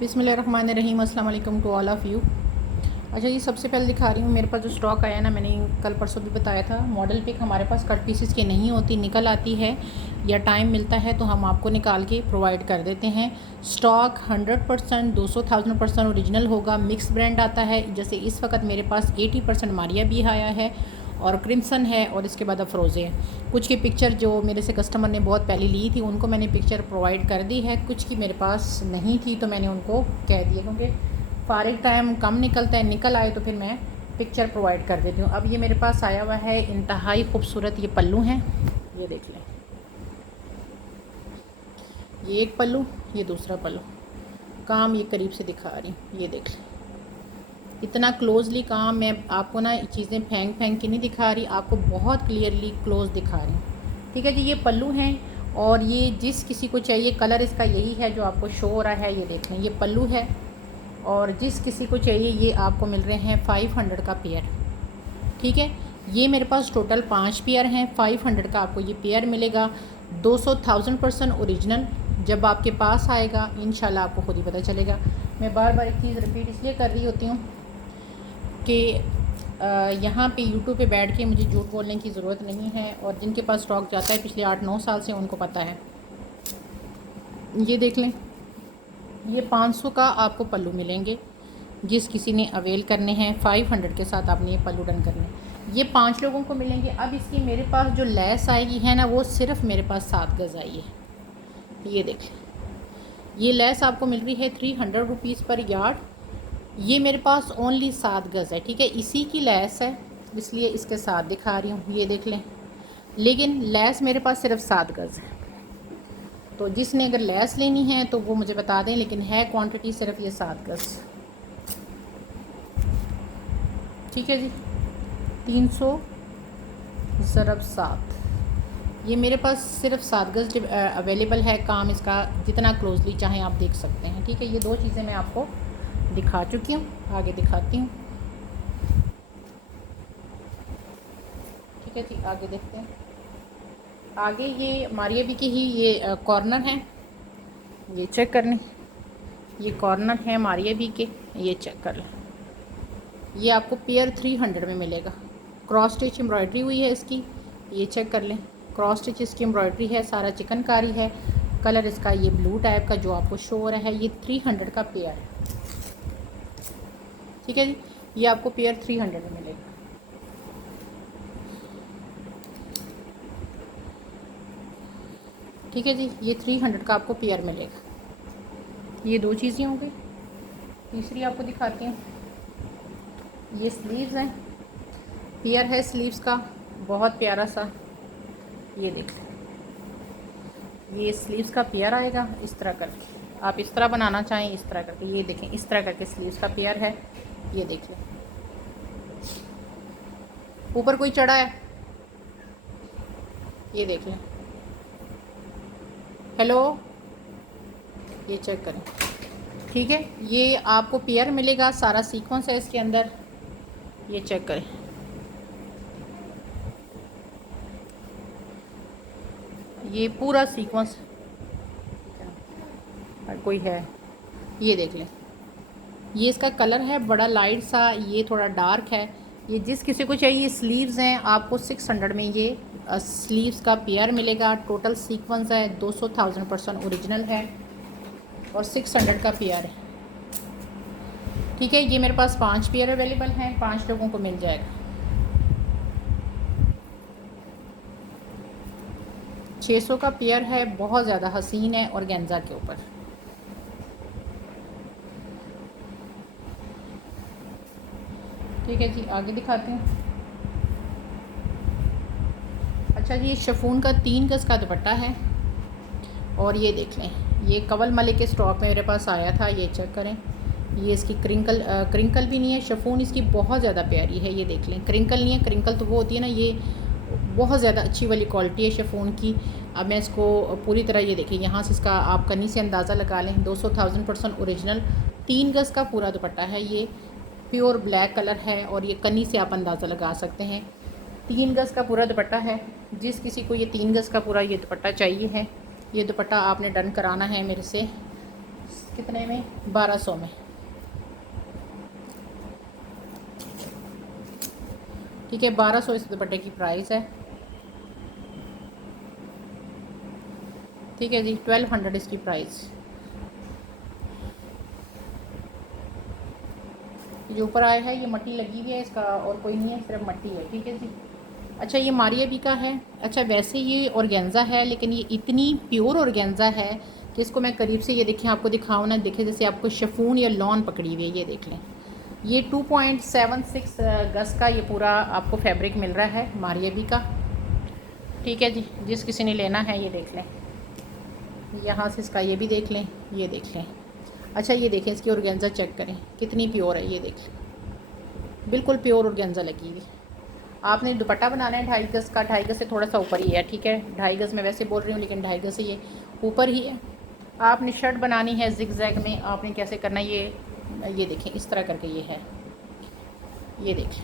बिस्मिल्लाहिर्रहमानिर्रहीम। अस्सलाम वालेकुम टू ऑल ऑफ़ यू। अच्छा जी, सबसे पहले दिखा रही हूँ मेरे पास जो स्टॉक आया ना, मैंने कल परसों भी बताया था। मॉडल पिक हमारे पास कट पीसेस की नहीं होती, निकल आती है या टाइम मिलता है तो हम आपको निकाल के प्रोवाइड कर देते हैं। स्टॉक 100% 200,000% ओरिजिनल होगा। मिक्स ब्रांड आता है, जैसे इस वक्त मेरे पास 80% मारिया भी आया है और क्रिम्सन है और इसके बाद अफरोज़े है। कुछ की पिक्चर जो मेरे से कस्टमर ने बहुत पहले ली थी उनको मैंने पिक्चर प्रोवाइड कर दी है, कुछ की मेरे पास नहीं थी तो मैंने उनको कह दिया, क्योंकि फ़ारिग टाइम कम निकलता है, निकल आए तो फिर मैं पिक्चर प्रोवाइड कर देती हूँ। अब ये मेरे पास आया हुआ है, इंतहाई खूबसूरत ये पल्लू हैं, ये देख लें। ये एक पल्लू, ये दूसरा पल्लू। काम ये करीब से दिखा रही हूँ, ये देख लें। इतना क्लोजली काम, मैं आपको ना चीज़ें फेंक फेंक के नहीं दिखा रही, आपको बहुत क्लियरली क्लोज दिखा रही हूँ। ठीक है जी, ये पल्लू हैं और ये जिस किसी को चाहिए कलर इसका यही है जो आपको शो हो रहा है, ये देख लें। ये पल्लू है और जिस किसी को चाहिए ये आपको मिल रहे हैं 500 का पेयर। ठीक है, ये मेरे पास टोटल 5 पेयर हैं। 500 का आपको ये पेयर मिलेगा। 200,000% ओरिजिनल जब आपके पास आएगा इंशाल्लाह आपको खुद ही पता चलेगा। मैं बार बार एक चीज़ रिपीट इसलिए कर रही होती हूँ कि यहाँ पे यूट्यूब पे बैठ के मुझे झूठ बोलने की ज़रूरत नहीं है, और जिनके पास स्टॉक जाता है पिछले 8-9 साल से उनको पता है। ये देख लें, ये 500 का आपको पल्लू मिलेंगे। जिस किसी ने अवेल करने हैं 500 के साथ आपने ये पल्लू डन करने हैं। ये 5 लोगों को मिलेंगे। अब इसकी मेरे पास जो लेस आएगी है ना, वो सिर्फ मेरे पास 7 गज़ आई है। ये देख लें, ये लेस आपको मिल रही है 300 रुपीज़ पर यार्ड। ये मेरे पास ओनली 7 गज़ है। ठीक है, इसी की लेस है इसलिए इसके साथ दिखा रही हूँ, ये देख लें। लेकिन लेस मेरे पास सिर्फ 7 गज़ है, तो जिसने अगर लेस लेनी है तो वो मुझे बता दें, लेकिन है क्वांटिटी सिर्फ ये 7 गज़। ठीक है जी, 300 ज़रब 7, ये मेरे पास सिर्फ 7 गज़ अवेलेबल है। काम इसका जितना क्लोजली चाहें आप देख सकते हैं। ठीक है, ये दो चीज़ें मैं आपको दिखा चुकी हूँ, आगे दिखाती हूँ। ठीक है जी, आगे देखते हैं। आगे ये मारिया बी की ही ये कॉर्नर हैं, ये चेक कर लें। ये कॉर्नर है मारिया बी के, ये चेक कर लें। ये आपको पेयर 300 में मिलेगा। क्रॉस स्टिच एम्ब्रॉयडरी हुई है इसकी, ये चेक कर लें। क्रॉस स्टिच इसकी एम्ब्रॉयडरी है, सारा चिकनकारी है। कलर इसका ये ब्लू टाइप का जो आपको शो हो रहा है, ये 300 का पेयर है। ठीक है जी, ये आपको पेयर 300 में मिलेगा। ठीक है जी, ये 300 का आपको पेयर मिलेगा। ये दो चीज़ें हो गई। तीसरी आपको दिखाती हूँ, ये स्लीव्स हैं, पेयर है स्लीव्स का, बहुत प्यारा सा। ये देख लें, ये स्लीव्स का पेयर आएगा इस तरह करके। आप इस तरह बनाना चाहें इस तरह करके, ये देखें इस तरह करके स्लीव्स का पेयर है। ये देख लें, ऊपर कोई चढ़ा है, ये देख लें। हेलो, ये चेक करें। ठीक है, ये आपको पेयर मिलेगा, सारा सीक्वेंस है इसके अंदर, ये चेक करें। ये पूरा सीक्वेंस कोई है, ये देख लें। ये इसका कलर है बड़ा लाइट सा, ये थोड़ा डार्क है। ये जिस किसी को चाहिए, स्लीव्स हैं आपको 600 में ये स्लीव्स का पेयर मिलेगा। टोटल सीक्वेंस है, 200,000% ओरिजिनल है और 600 का पेयर है। ठीक है, ये मेरे पास 5 पेयर अवेलेबल हैं, 5 लोगों को मिल जाएगा। 600 का पेयर है, बहुत ज़्यादा हसीन है और गेंजा के ऊपर। ठीक है जी, आगे दिखाते हैं। अच्छा जी, ये शिफॉन का 3 गज़ का दुपट्टा है और ये देख लें, ये कवल मलिक के स्टॉक में मेरे पास आया था, ये चेक करें। ये इसकी क्रिंकल भी नहीं है, शिफॉन इसकी बहुत ज़्यादा प्यारी है। ये देख लें, क्रिंकल नहीं है, क्रिंकल तो वो होती है ना, ये बहुत ज़्यादा अच्छी वाली क्वालिटी है शिफॉन की। अब मैं इसको पूरी तरह, ये देखें यहाँ से इसका आप कन्नी से अंदाज़ा लगा लें। 200,000% ओरिजिनल 3 गज़ का पूरा दुपट्टा है। ये प्योर ब्लैक कलर है और ये कन्नी से आप अंदाज़ा लगा सकते हैं। 3 गज़ का पूरा दुपट्टा है। जिस किसी को ये 3 गज़ का पूरा ये दुपट्टा चाहिए है, ये दुपट्टा आपने डन कराना है मेरे से। कितने में? 1200 में। ठीक है, 1200 इस दुपट्टे की प्राइस है। ठीक है जी, 1200 इसकी प्राइस। जो ऊपर आया है ये मट्टी लगी हुई है इसका, और कोई नहीं है, सिर्फ मट्टी है। ठीक है जी। अच्छा, ये मारिया बी का है। अच्छा, वैसे ये ऑर्गेन्जा है, लेकिन ये इतनी प्योर ऑर्गेन्जा है कि इसको मैं करीब से ये देखें, आपको दिखाऊँ ना, देखें जैसे आपको शिफॉन या लॉन पकड़ी हुई है। ये देख लें, ये 2.76 गज का ये पूरा आपको फैब्रिक मिल रहा है मारिया बी का। ठीक है जी, जिस किसी ने लेना है ये देख लें, यहाँ से इसका ये भी देख लें, ये देख लें। अच्छा, ये देखें इसकी ऑर्गेन्जा चेक करें कितनी प्योर है, ये देख लें, बिल्कुल प्योर ऑर्गेन्जा लगी हुई। आपने दुपट्टा बनाना है 2.5 गज का, 2.5 गज से थोड़ा सा ऊपर ही है। ठीक है, 2.5 गज मैं वैसे बोल रही हूँ, लेकिन 2.5 गज से ये ऊपर ही है। आपने शर्ट बनानी है जिग जैग में, आपने कैसे करना है, ये देखें, इस तरह करके ये है, ये देखें,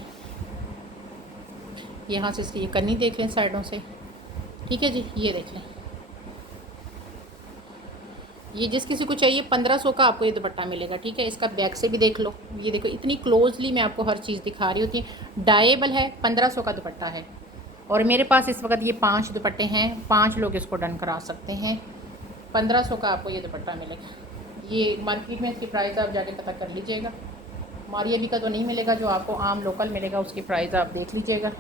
यहाँ से इसकी ये करनी देख लें साइडों से। ठीक है जी, ये देख लें, ये जिस किसी को चाहिए 1500 का आपको ये दुपट्टा मिलेगा। ठीक है, इसका बैक से भी देख लो, ये देखो इतनी क्लोजली मैं आपको हर चीज़ दिखा रही होती है। डाएबल है, 1500 का दुपट्टा है, और मेरे पास इस वक्त ये 5 दुपट्टे हैं, 5 लोग इसको डन करा सकते हैं। 1500 का आपको ये दुपट्टा मिलेगा। ये मार्केट में इसकी प्राइस आप जाके पता कर लीजिएगा। मारिया बी का तो नहीं मिलेगा, जो आपको आम लोकल मिलेगा उसकी प्राइस आप देख लीजिएगा।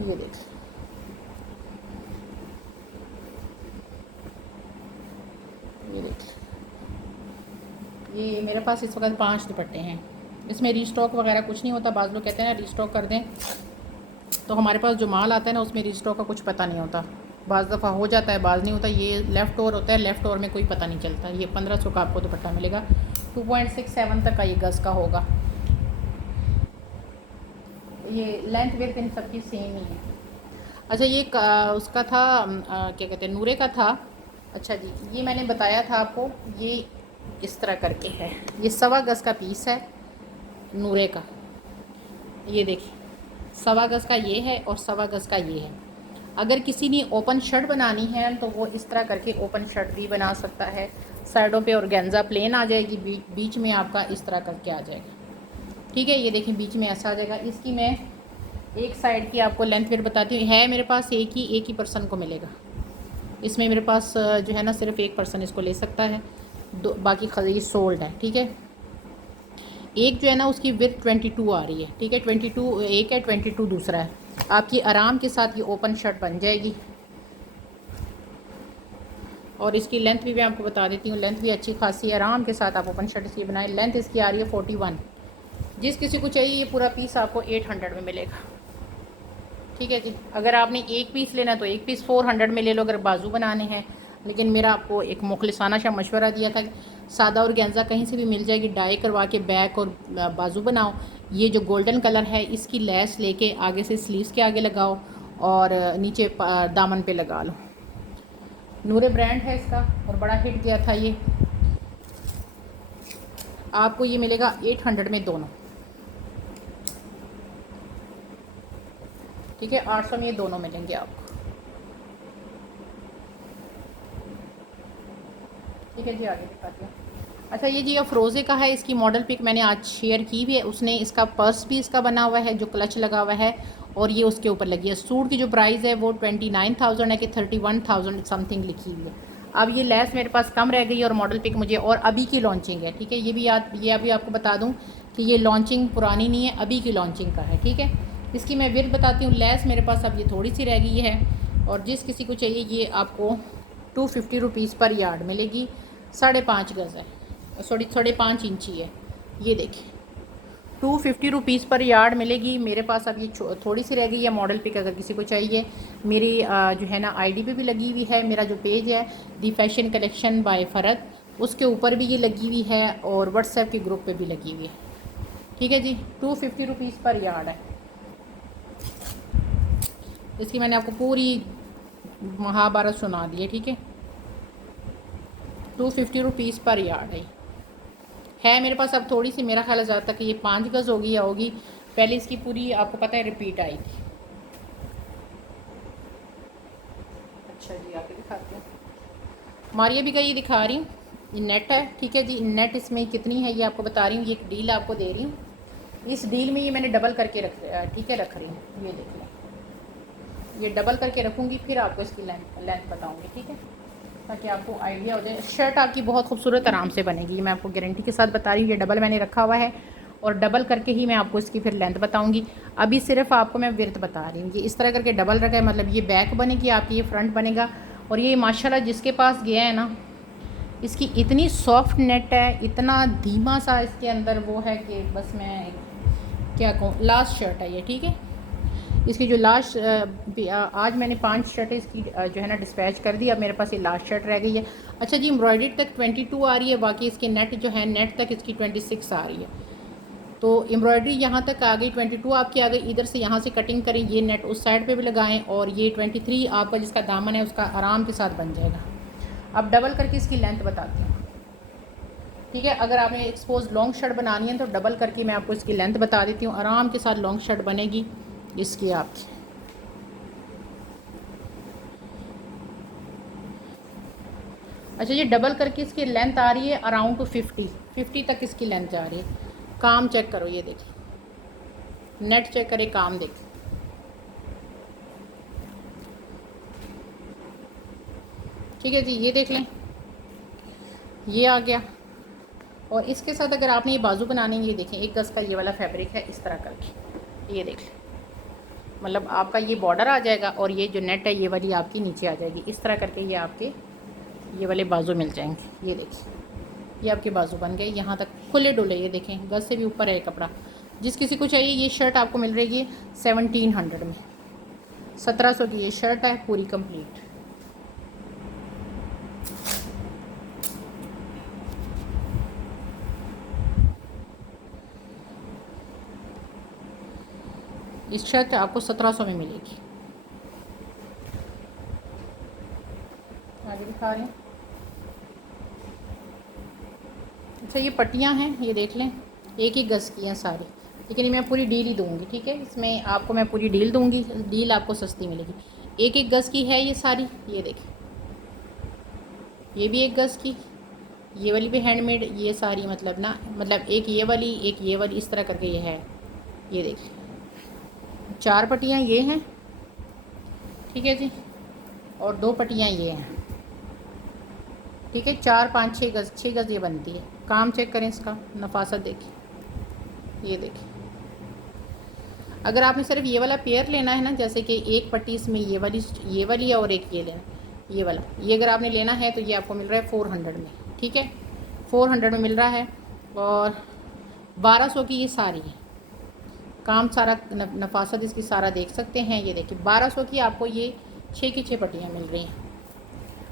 ये देख, ये देख, ये मेरे पास इस वक्त 5 दुपट्टे हैं। इसमें रीस्टॉक वगैरह कुछ नहीं होता। बाज़ लोग कहते हैं ना रीस्टॉक कर दें, तो हमारे पास जो माल आता है ना उसमें रीस्टॉक का कुछ पता नहीं होता। बाज़ दफ़ा हो जाता है, बाज़ नहीं होता। ये लेफ़्ट ओवर होता है, लेफ़्ट ओवर में कोई पता नहीं चलता। ये 1500 का आपको दुपट्टा मिलेगा। 2.67 तक का ये गज़ का होगा। ये लेंथ विड्थ इन सबकी सेम ही है। अच्छा, ये उसका था क्या कहते हैं, नूरे का था। अच्छा जी, ये मैंने बताया था आपको, ये इस तरह करके है। ये 1.25 गज़ का पीस है नूरे का। ये देखिए, 1.25 गज़ का ये है और 1.25 गज़ का ये है। अगर किसी ने ओपन शर्ट बनानी है तो वो इस तरह करके ओपन शर्ट भी बना सकता है। साइडों पे ऑर्गेन्जा प्लेन आ जाएगी, बीच में आपका इस तरह करके आ जाएगा। ठीक है, ये देखिए बीच में ऐसा आ जाएगा। इसकी मैं एक साइड की आपको लेंथ फिर बताती हूँ। है मेरे पास एक ही पर्सन को मिलेगा इसमें। मेरे पास जो है ना सिर्फ एक पर्सन इसको ले सकता है, बाकी खरीद सोल्ड है। ठीक है, एक जो है ना उसकी विथ 22 आ रही है। ठीक है, 22 एक है, 22 दूसरा है। आपकी आराम के साथ ये ओपन शर्ट बन जाएगी। और इसकी लेंथ भी मैं आपको बता देती हूँ, लेंथ भी अच्छी खासी है। आराम के साथ आप ओपन शर्ट इसकी बनाएं। लेंथ इसकी आ रही है 41। जिस किसी को चाहिए ये पूरा पीस आपको 800 में मिलेगा। ठीक है जी, अगर आपने एक पीस लेना तो एक पीस 400 में ले लो, अगर बाजू बनाने हैं। लेकिन मेरा आपको एक मुखलिसाना सा मशवरा दिया था कि सादा और गेंजा कहीं से भी मिल जाएगी, डाई करवा के बैक और बाजू बनाओ। ये जो गोल्डन कलर है इसकी लेस लेके आगे से स्लीव्स के आगे लगाओ और नीचे दामन पे लगा लो। नूरे ब्रांड है इसका और बड़ा हिट गया था ये। आपको ये मिलेगा 800 में दोनों। ठीक है, 800 में ये दोनों मिलेंगे आपको। ठीक है जी, आगे दिखाती हूँ। अच्छा, ये जी अफरोज़े का है। इसकी मॉडल पिक मैंने आज शेयर की हुई है। उसने इसका पर्स भी इसका बना हुआ है जो क्लच लगा हुआ है, और ये उसके ऊपर लगी है। सूट की जो प्राइस है वो 29,000 है कि 31,000 समथिंग लिखी हुई है। अब ये लेस मेरे पास कम रह गई है और मॉडल पिक मुझे और अभी की लॉन्चिंग है। ठीक है, ये अभी आपको बता दूँ कि ये लॉन्चिंग पुरानी नहीं है, अभी की लॉन्चिंग का है। ठीक है, इसकी मैं विर्थ बताती हूँ। लेस मेरे पास अब ये थोड़ी सी रह गई है, और जिस किसी को चाहिए ये आपको 250 रुपीज़ पर यार्ड मिलेगी। 5.5 गज़ है, सॉरी 5.5 इंची है। ये देखिए 250 रुपीज़ पर यार्ड मिलेगी। मेरे पास अब ये थोड़ी सी रह गई है मॉडल पिक, अगर किसी को चाहिए। मेरी जो है ना आईडी पे भी लगी हुई है। मेरा जो पेज है दी फैशन कलेक्शन बाय फ़रद, उसके ऊपर भी ये लगी हुई है और व्हाट्सएप के ग्रुप पे भी लगी हुई है। ठीक है जी, 250 रुपीज़ पर यार्ड है। इसकी मैंने आपको पूरी महाभारत सुना दी है। ठीक है, 250 रुपीज़ पर यार्ड है मेरे पास। अब थोड़ी सी मेरा ख्याल है ज़्यादा तक ये 5 गज़ होगी या होगी। पहले इसकी पूरी आपको पता है रिपीट आई थी। अच्छा जी, आके दिखाती हूँ। मारिया भी का ये दिखा रही हूँ, ये नेट है, ठीक है जी। नेट इसमें कितनी है ये आपको बता रही हूँ, ये एक डील आपको दे रही हूँ। इस डील में ये मैंने डबल करके ठीक है, रख रही हूँ। ये देख लें, ये डबल करके रखूँगी, फिर आपको इसकी लेंथ बताऊँगी, ठीक है, ताकि आपको आइडिया हो जाए। शर्ट आपकी बहुत खूबसूरत आराम से बनेगी, मैं आपको गारंटी के साथ बता रही हूँ। ये डबल मैंने रखा हुआ है और डबल करके ही मैं आपको इसकी फिर लेंथ बताऊँगी। अभी सिर्फ आपको मैं विर्थ बता रही हूँ। ये इस तरह करके डबल रखा है, मतलब ये बैक बनेगी आपकी, ये फ्रंट बनेगा। और ये माशाल्लाह जिसके पास गया है ना, इसकी इतनी सॉफ्ट नेट है, इतना धीमा सा इसके अंदर वो है कि बस मैं क्या कहूँ। लास्ट शर्ट है ये, ठीक है। इसकी जो लास्ट आज मैंने 5 शर्टें इसकी जो है ना डिस्पैच कर दी। अब मेरे पास ये लास्ट शर्ट रह गई है। अच्छा जी, एम्ब्रॉयडरी तक 22 आ रही है, बाकी इसकी नेट जो है नेट तक इसकी 26 आ रही है। तो एम्ब्रॉयडरी यहाँ तक आ गई, 22 आपकी आ गई। इधर से यहाँ से कटिंग करें, ये नेट उस साइड पे भी लगाएं, और ये 23 आपका जिसका दामन है उसका आराम के साथ बन जाएगा। अब डबल करके इसकी लेंथ बताती हूँ, ठीक है। अगर आपने एक्सपोज लॉन्ग शर्ट बनानी है तो डबल करके मैं आपको इसकी लेंथ बता देती हूँ। आराम के साथ लॉन्ग शर्ट बनेगी इसकी आपकी। अच्छा, ये डबल करके इसकी लेंथ आ रही है अराउंड टू 50 तक इसकी लेंथ जा रही है। काम चेक करो, ये देखिए, नेट चेक करें, काम देख, ठीक है जी। ये देख लें, ये आ गया। और इसके साथ अगर आपने ये बाजू बनाने, ये देखें 1 गज़ का ये वाला फैब्रिक है, इस तरह करके, ये देख लें, मतलब आपका ये बॉर्डर आ जाएगा और ये जो नेट है ये वाली आपकी नीचे आ जाएगी। इस तरह करके ये आपके ये वाले बाजू मिल जाएंगे। ये देखिए, ये आपके बाजू बन गए, यहाँ तक खुले डुले। ये देखें, गज से भी ऊपर है कपड़ा। जिस किसी को चाहिए ये शर्ट आपको मिल रही है 1700 में, 1700 की ये शर्ट है पूरी कंप्लीट। इस शर्ट आपको 1700 में मिलेगी। आगे दिखा रहे हैं। अच्छा, ये पट्टियाँ हैं, ये देख लें, 1 गज़ की हैं सारी, लेकिन मैं पूरी डील ही दूँगी, ठीक है। इसमें आपको मैं पूरी डील दूँगी, डील आपको सस्ती मिलेगी। 1 गज़ की है ये सारी, ये देखें, ये भी 1 गज़ की, ये वाली भी हैंडमेड, ये सारी मतलब ना, मतलब एक ये वाली, एक ये वाली, इस तरह करके ये है। ये देखिए, 4 पट्टियाँ ये हैं, ठीक है जी, और 2 पट्टियाँ ये हैं, ठीक है। 4, 5, 6 गज़ ये बनती है। काम चेक करें इसका, नफासत देखिए, ये देखिए। अगर आपने सिर्फ ये वाला पेयर लेना है ना, जैसे कि एक पट्टी इसमें ये वाली है और एक ये लेना, ये वाला, ये अगर आपने लेना है तो ये आपको मिल रहा है 400 में, ठीक है, 400 में मिल रहा है। और 1200 की ये सारी है। काम सारा नफासत इसकी सारा देख सकते हैं। ये देखिए, 1200 की आपको ये 6 की 6 पट्टियाँ मिल रही हैं।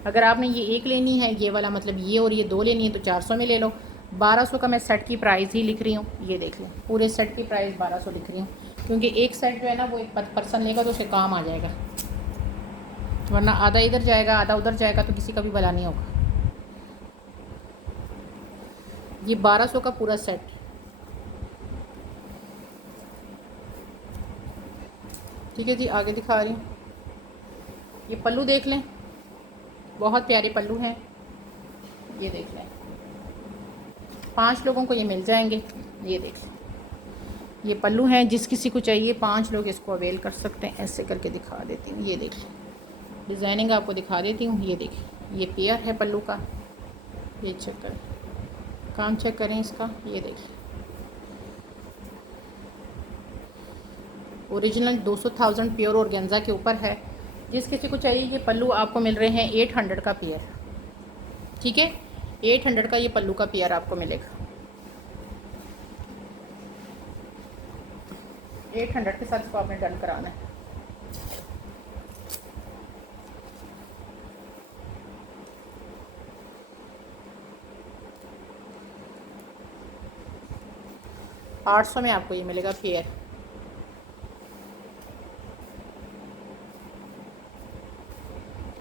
अगर आपने ये एक लेनी है, ये वाला मतलब ये और ये 2 लेनी है, तो 400 में ले लो। 1200 का मैं सेट की प्राइस ही लिख रही हूँ, ये देख लें, पूरे सेट की प्राइस 1200 लिख रही हूँ, क्योंकि एक सेट जो है ना वो एक पर्सन लेगा तो उसके काम आ जाएगा, वरना आधा इधर जाएगा आधा उधर जाएगा तो किसी का भी भला नहीं होगा। ये 1200 का पूरा सेट, ठीक है जी। आगे दिखा रही हूँ, ये पल्लू देख लें, बहुत प्यारे पल्लू हैं, ये देख लें, 5 लोगों को ये मिल जाएंगे। ये देख लें, ये पल्लू हैं, जिस किसी को चाहिए 5 लोग इसको अवेल कर सकते हैं। ऐसे करके दिखा देती हूँ, ये देख लें, डिज़ाइनिंग आपको दिखा देती हूँ। ये देखिए, ये पेयर है पल्लू का, ये चेक करें, काम चेक करें इसका। ये देखिए, ओरिजिनल 200,000 प्योर ऑर्गेन्जा के ऊपर है। जिस किसी को चाहिए ये पल्लू आपको मिल रहे हैं 800 का पेयर, ठीक है, 800 का ये पल्लू का पेयर आपको मिलेगा। 800 के साथ इसको आपने डन कराना है। $800 में आपको ये मिलेगा पेयर।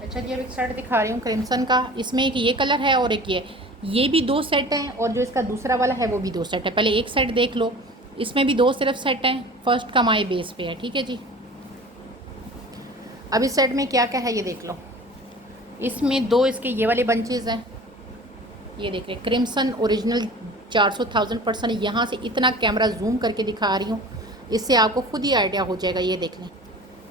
अच्छा जी, अब एक शर्ट दिखा रही हूँ क्रिम्सन का। इसमें एक ये कलर है और एक ये भी 2 सेट हैं, और जो इसका दूसरा वाला है वो भी 2 सेट है। पहले एक सेट देख लो, इसमें भी 2 सिर्फ सेट हैं, फर्स्ट का माई बेस पे है, ठीक है जी। अब इस सेट में क्या क्या है ये देख लो। इसमें 2 इसके ये वाले बंचेज़ हैं, ये देख रहे हैं क्रिम्सन ओरिजिनल 400,000%। यहाँ से इतना कैमरा जूम करके दिखा रही हूँ, इससे आपको खुद ही आइडिया हो जाएगा। ये देख लें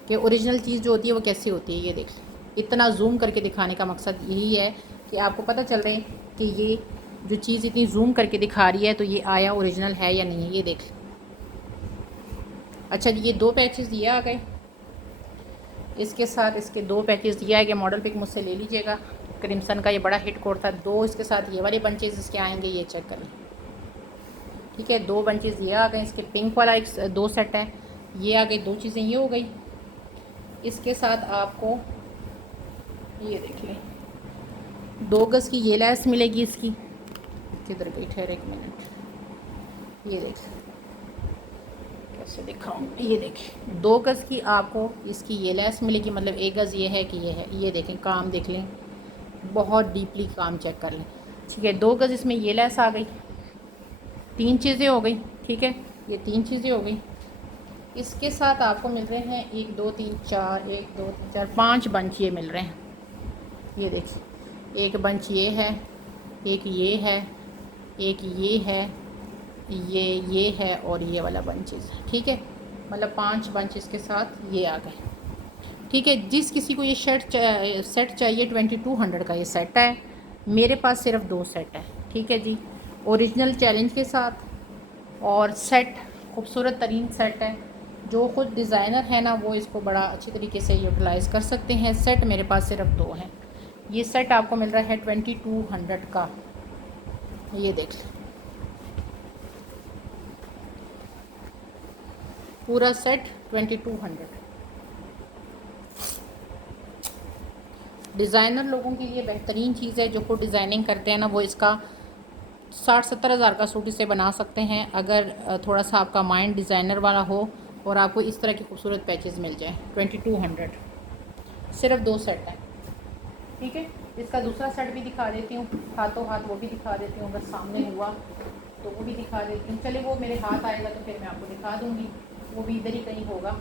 कि ओरिजिनल चीज़ जो होती है वो कैसी होती है। ये देख लें, इतना जूम करके दिखाने का मकसद यही है कि आपको पता चल रहा है कि ये जो चीज़ इतनी जूम करके दिखा रही है तो ये आया ओरिजिनल है या नहीं है। ये देख लें। अच्छा जी, ये 2 पैचेस ये आ गए, इसके साथ इसके 2 पैचेस दिया है कि मॉडल पिक मुझसे ले लीजिएगा। क्रिम्सन का ये बड़ा हिट कोड था। 2 इसके साथ ये वाले बंचेस इसके आएंगे, ये चेक करें। ठीक है, 2 बंचेस ये आ गए। इसके पिंक वाला 2 सेट है, ये आ गई। 2 चीज़ें ये हो गई। इसके साथ आपको ये देख लें 2 गज़ की ये लैस मिलेगी। इसकी किधर गई, ठहर 1 मिनट। ये देख कैसे दिखाऊँ, ये देखिए 2 गज़ की आपको इसकी ये लैस मिलेगी। मतलब 1 गज़ ये है कि ये है। ये देखें, काम देख लें, बहुत डीपली काम चेक कर लें। ठीक है, 2 गज़ इसमें ये लैस आ गई। 3 चीज़ें हो गई। ठीक है, ये 3 चीज़ें हो गई। इसके साथ आपको मिल रहे हैं 1 2 3 4 1 2 3 4 5 बंच ये मिल रहे हैं। ये देखिए, 1 बंच ये है, एक ये है, एक ये है, ये है और ये वाला बंचेस है। ठीक है, मतलब 5 बंच इसके साथ ये आ गए। ठीक है, जिस किसी को ये सेट चाहिए 2200 का ये सेट है। मेरे पास सिर्फ 2 सेट है। ठीक है जी, ओरिजिनल चैलेंज के साथ और सेट खूबसूरत तरीन सेट है। जो ख़ुद डिज़ाइनर है ना वो इसको बड़ा अच्छी तरीके से यूटिलाइज़ कर सकते हैं। सेट मेरे पास सिर्फ 2 हैं। ये सेट आपको मिल रहा है 2200 का। ये देख लें, पूरा सेट 2200। डिज़ाइनर लोगों के लिए बेहतरीन चीज़ है। जो खुद डिज़ाइनिंग करते हैं ना वो इसका 60-70 हज़ार का सूट इसे बना सकते हैं, अगर थोड़ा सा आपका माइंड डिज़ाइनर वाला हो और आपको इस तरह के खूबसूरत पैचेस मिल जाए। 2200 सिर्फ 2 सेट हैं। ठीक है, इसका दूसरा सेट भी दिखा देती हूँ, हाथों हाथ वो भी दिखा देती हूँ। अगर सामने हुआ तो वो भी दिखा देती हूँ। चले, वो मेरे हाथ आएगा तो फिर मैं आपको दिखा दूँगी। वो भी इधर ही कहीं होगा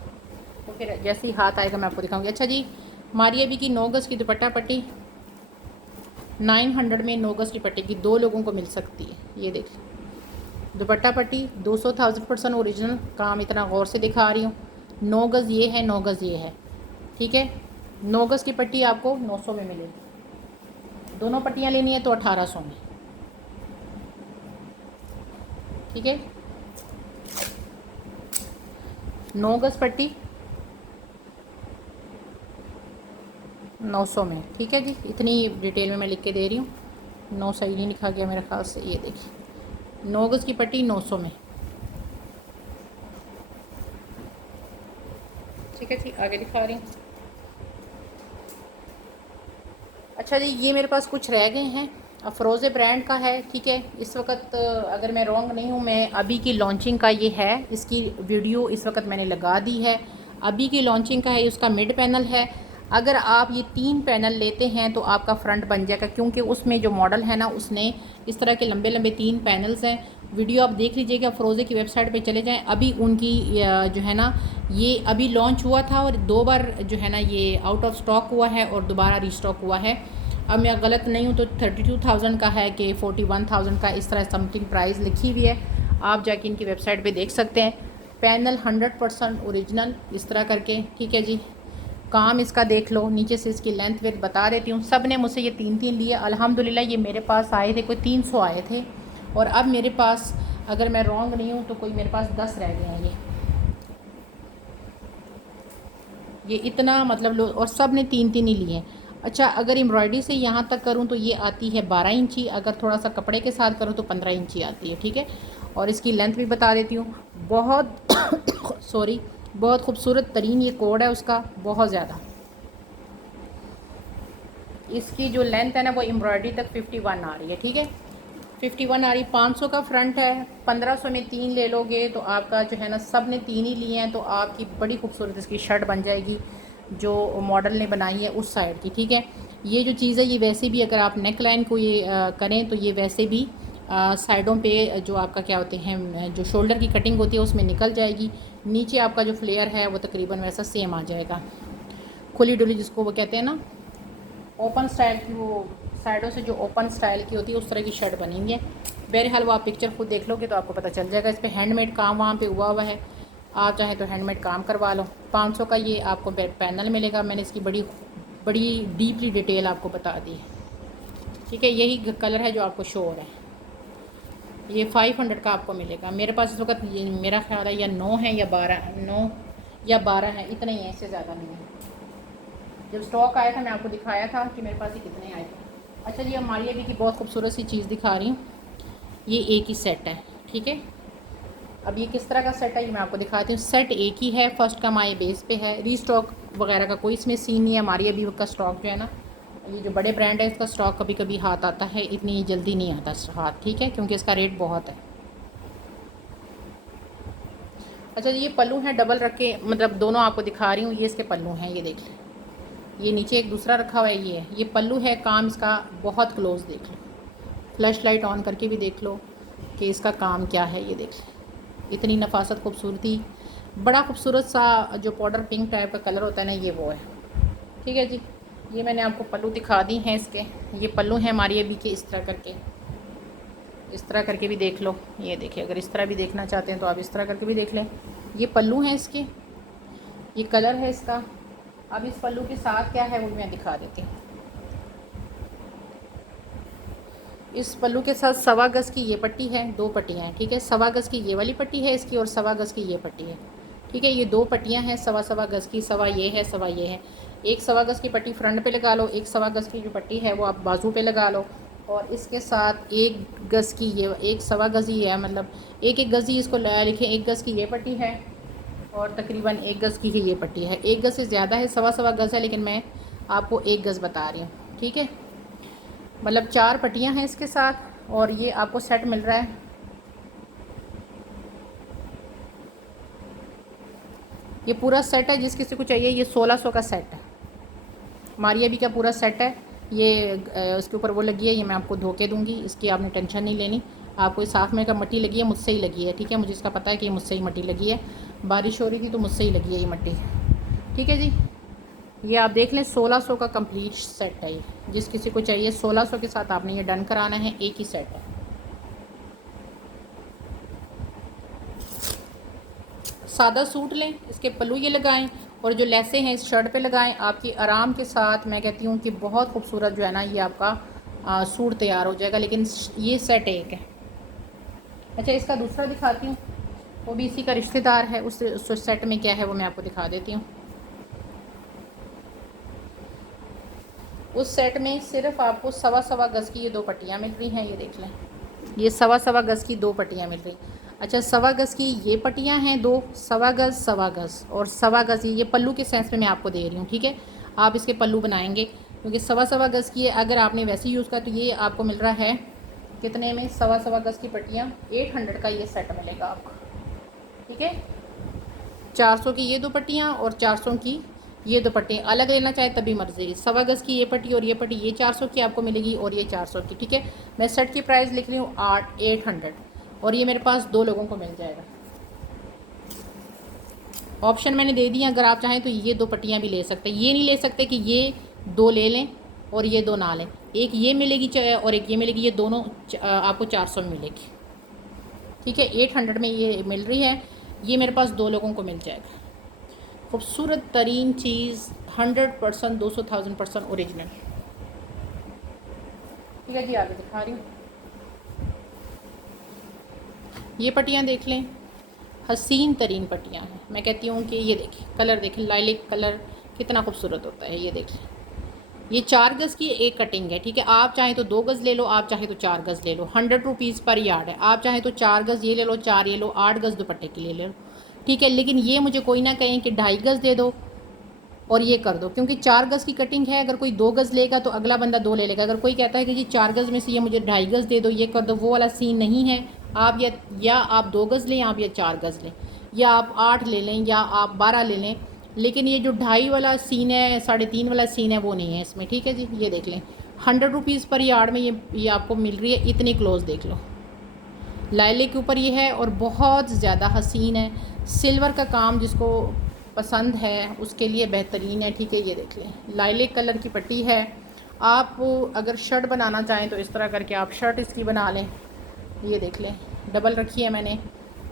तो फिर जैसे ही हाथ आएगा मैं आपको दिखाऊँगी। अच्छा जी, मारिया बी की 9 गज़ की दुपट्टा पट्टी 900 में 9 गज़ की पट्टी की 2 लोगों को मिल सकती है। ये देखिए, दुपट्टा पट्टी 200,000% ओरिजिनल काम, इतना गौर से दिखा रही हूँ। 9 गज़ ये है, 9 गज़ ये है। ठीक है, 9 गज़ की पट्टी आपको 900 में मिलेगी। दोनों पट्टियाँ लेनी है तो 1800 में। ठीक है, 9 गज़ पट्टी 900 में। ठीक है जी, इतनी डिटेल में मैं लिख के दे रही हूँ। 9 सही नहीं लिखा गया मेरे ख्याल से। ये देखिए, 9 गज़ की पट्टी 900 में। ठीक है जी, आगे दिखा रही हूँ। अच्छा जी, ये मेरे पास कुछ रह गए हैं, अफरोज़े ब्रांड का है। ठीक है, इस वक्त अगर मैं रॉन्ग नहीं हूँ, मैं अभी की लॉन्चिंग का ये है। इसकी वीडियो इस वक्त मैंने लगा दी है। अभी की लॉन्चिंग का है, उसका मिड पैनल है। अगर आप ये 3 पैनल लेते हैं तो आपका फ्रंट बन जाएगा, क्योंकि उसमें जो मॉडल है ना उसने इस तरह के लंबे लंबे 3 पैनल्स हैं। वीडियो आप देख लीजिएगा, फ़रोज़े की वेबसाइट पे चले जाएं। अभी उनकी जो है ना ये अभी लॉन्च हुआ था और 2 बार जो है ना ये आउट ऑफ स्टॉक हुआ है और दोबारा रीस्टॉक हुआ है। अब मैं गलत नहीं हूँ तो 32,000 का है कि 41,000 का, इस तरह समथिंग प्राइस लिखी हुई है। आप जाके इनकी वेबसाइट पे देख सकते हैं। पैनल 100% ओरिजिनल इस तरह करके। ठीक है जी, काम इसका देख लो। नीचे से इसकी लेंथ वेथ बता देती हूँ। सब ने मुझसे ये 3-3 लिए। अल्हम्दुलिल्लाह ये मेरे पास आए थे, कोई 300 आए थे और अब मेरे पास, अगर मैं रॉन्ग नहीं हूँ तो कोई मेरे पास 10 रह गए हैं। ये इतना मतलब लो, और सब ने 3-3 ही लिए। अच्छा, अगर एम्ब्रॉयडरी से यहाँ तक करूँ तो ये आती है 12 इंची, अगर थोड़ा सा कपड़े के साथ करूँ तो 15 इंची आती है। ठीक है, और इसकी लेंथ भी बता देती हूँ। बहुत सॉरी, बहुत खूबसूरत तरीन ये कोड है उसका, बहुत ज़्यादा। इसकी जो लेंथ है ना वो एम्ब्रॉयडरी तक 51 आ रही है। ठीक है, 51 आ रही। 500 का फ्रंट है, 1500 में 3 ले लोगे तो आपका जो है ना, सब ने 3 ही लिए हैं तो आपकी बड़ी खूबसूरत इसकी शर्ट बन जाएगी जो मॉडल ने बनाई है उस साइड की। ठीक है, ये जो चीज़ है ये वैसे भी अगर आप नेक लाइन को ये करें तो ये वैसे भी साइडों पे जो आपका क्या होते हैं, जो शोल्डर की कटिंग होती है उसमें निकल जाएगी। नीचे आपका जो फ्लेयर है वो तकरीबन वैसा सेम आ जाएगा। खुली डुली जिसको वो कहते हैं ना, ओपन स्टाइल की, वो साइडों से जो ओपन स्टाइल की होती है उस तरह की शर्ट बनेंगी। बहरहाल वो आप पिक्चर खुद देख लोगे तो आपको पता चल जाएगा। इस पर हैंडमेड काम वहाँ पे हुआ हुआ है, आप चाहें तो हैंडमेड काम करवा लो। 500 का ये आपको पैनल मिलेगा। मैंने इसकी बड़ी बड़ी डीपली डिटेल आपको बता दी है, ठीक है। यही कलर है जो आपको शो हो रहा है। ये 500 का आपको मिलेगा। मेरे पास इस वक्त ये मेरा ख्याल है या 9 है या 12, 9 या 12 है, इतना ही है, इससे ज़्यादा नहीं है। जब स्टॉक आया था मैं आपको दिखाया था कि मेरे पास ये कितने आए थे। अच्छा जी, हमारी अभी की बहुत खूबसूरत सी चीज़ दिखा रही हूँ। ये एक ही सेट है, ठीक है। अब ये किस तरह का सेट है ये मैं आपको दिखाती हूँ। सेट एक ही है, फर्स्ट का माए बेस पे है। रीस्टॉक वगैरह का कोई इसमें सीन नहीं है। हमारी अभी का स्टॉक जो है ना, ये जो बड़े ब्रांड है इसका स्टॉक कभी कभी हाथ आता है, इतनी जल्दी नहीं आता हाथ, ठीक है, क्योंकि इसका रेट बहुत है। अच्छा, ये पल्लू हैं डबल रख के, मतलब दोनों आपको दिखा रही हूँ। ये इसके पल्लू हैं, ये देख लें। ये नीचे एक दूसरा रखा हुआ है, ये पल्लू है। काम इसका बहुत क्लोज देख लो, फ्लैश लाइट ऑन करके भी देख लो कि इसका काम क्या है। ये देख लें, इतनी नफासत खूबसूरती, बड़ा खूबसूरत सा जो पाउडर पिंक टाइप का कलर होता है ना, ये वो है, ठीक है जी। ये मैंने आपको पल्लू दिखा दी हैं इसके। ये पल्लू हैं हमारी अभी के, इस तरह करके, इस तरह करके भी देख लो। ये देखिए, अगर इस तरह भी देखना चाहते हैं तो आप इस तरह करके भी देख लें। ये पल्लू हैं इसके, ये कलर है इसका। अब इस पल्लू के साथ क्या है वो मैं दिखा देती हूँ। इस पल्लू के साथ 1.25 गज़ की ये पट्टी है, 2 पट्टियाँ हैं, ठीक है। 1.25 गज़ की ये वाली पट्टी है इसकी, और 1.25 गज़ की ये पट्टी है, ठीक है। ये 2 पट्टियाँ हैं 1.25 गज़ की, 1.25 ये है, 1.25 ये है। एक 1.25 गज़ की पट्टी फ्रंट पे लगा लो, एक 1.25 गज़ की जो पट्टी है वो आप बाजू पे लगा लो, और इसके साथ 1 गज़ की ये, एक 1.25 गज़ ही है, मतलब 1 गज़ ही इसको लिखें। 1 गज़ की ये पट्टी है और तकरीबन 1 गज़ की ही ये पट्टी है। 1 गज़ से ज़्यादा है, 1.25 गज़ है, लेकिन मैं आपको 1 गज़ बता रही हूँ, ठीक है। मतलब 4 पट्टियाँ हैं इसके साथ, और ये आपको सेट मिल रहा है। ये पूरा सेट है, जिस किसी को चाहिए ये 1600 का सेट है। हमारी अभी का पूरा सेट है। ये उसके ऊपर वो लगी है, ये मैं आपको धोके दूंगी, इसकी आपने टेंशन नहीं लेनी। आपको इस साफ में का मट्टी लगी है, मुझसे ही लगी है, ठीक है। मुझे इसका पता है कि ये मुझसे ही मट्टी लगी है। बारिश हो रही थी तो मुझसे ही लगी है ये मट्टी, ठीक है जी। ये आप देख लें, 1600 का कंप्लीट सेट है ये। जिस किसी को चाहिए 1600 के साथ आपने ये डन कराना है। एक ही सेट है। सादा सूट लें, इसके पल्लू ये लगाएं, और जो लेसें हैं इस शर्ट पे लगाएं। आपकी आराम के साथ मैं कहती हूँ कि बहुत खूबसूरत जो है ना, ये आपका सूट तैयार हो जाएगा। लेकिन ये सेट एक है। अच्छा, इसका दूसरा दिखाती हूँ, वो भी इसी का रिश्तेदार है। उस सेट में क्या है वो मैं आपको दिखा देती हूँ। उस सेट में सिर्फ आपको 1.25 गज़ की ये 2 पट्टियाँ मिल रही हैं, ये देख लें। ये 1.25 गज़ की 2 पट्टियाँ मिल रही। अच्छा, 1.25 गज़ की ये पट्टियाँ हैं 2, 1.25 गज़, 1.25 गज़ और 1.25 गज़। ये पल्लू के सेंस में मैं आपको दे रही हूँ, ठीक है। आप इसके पल्लू बनाएंगे, क्योंकि 1.25 गज़ की अगर आपने वैसे यूज़ करा तो ये आपको मिल रहा है कितने में, 1.25 गज़ की पट्टियाँ 800 का ये सेट मिलेगा आपको, ठीक है। 400 की ये 2 पट्टियाँ और 400 की ये 2 पट्टियाँ अलग लेना चाहे तभी मर्जी। 1.25 गज़ की ये पट्टी और ये पट्टी, ये 400 की आपको मिलेगी और ये 400 की, ठीक है। मैं सेट की प्राइस लिख रही हूँ 800, और ये मेरे पास 2 लोगों को मिल जाएगा। ऑप्शन मैंने दे दिया, अगर आप चाहें तो ये 2 पट्टियाँ भी ले सकते हैं। ये नहीं ले सकते कि ये 2 ले लें और ये 2 ना लें। एक ये मिलेगी और एक ये मिलेगी, ये दोनों आपको 400 में मिलेगी, ठीक है। 800 में ये मिल रही है। ये मेरे पास 2 लोगों को मिल जाएगा। खूबसूरत तरीन चीज़, 100%, 200,000% ओरिजिनल, ठीक है जी। आगे दिखा रही हूँ, ये पट्टियाँ देख लें, हसीन तरीन पट्टियाँ हैं। मैं कहती हूँ कि ये देखिए, कलर देखें, लाइलिक कलर कितना खूबसूरत होता है, ये देख लें। ये 4 गज़ की एक कटिंग है, ठीक है। आप चाहें तो 2 गज़ ले लो, आप चाहें तो 4 गज़ ले लो। 100 रुपीज़ पर यार्ड है। आप चाहें तो 4 गज़ ये ले लो, 4 ये लो, 8 गज़ दुपट्टे के लिए ले लो, ठीक है। लेकिन ये मुझे कोई ना कहें कि 2.5 गज़ दे दो और ये कर दो, क्योंकि 4 गज़ की कटिंग है। अगर कोई 2 गज़ लेगा तो अगला बंदा 2 ले लेगा। अगर कोई कहता है कि जी 4 गज़ में से ये मुझे 2.5 गज़ दे दो, ये कर दो, वो वाला सीन नहीं है। आप या आप 2 गज़ लें, आप या 4 गज़ लें, या आप 8 ले लें, या आप 12 ले लें। लेकिन ये जो 2.5 वाला सीन है, 3.5 वाला सीन है, वो नहीं है इसमें, ठीक है जी। ये देख लें, 100 रुपीज़ पर यार्ड में ये आपको मिल रही है। इतनी क्लोज देख लो, लाइले के ऊपर ये है और बहुत ज़्यादा हसीन है। सिल्वर का काम जिसको पसंद है उसके लिए बेहतरीन है, ठीक है। ये देख लें, लाइले कलर की पट्टी है आप अगर शर्ट बनाना चाहें तो इस तरह करके आप शर्ट इसकी बना लें। ये देख लें, डबल रखी है मैंने।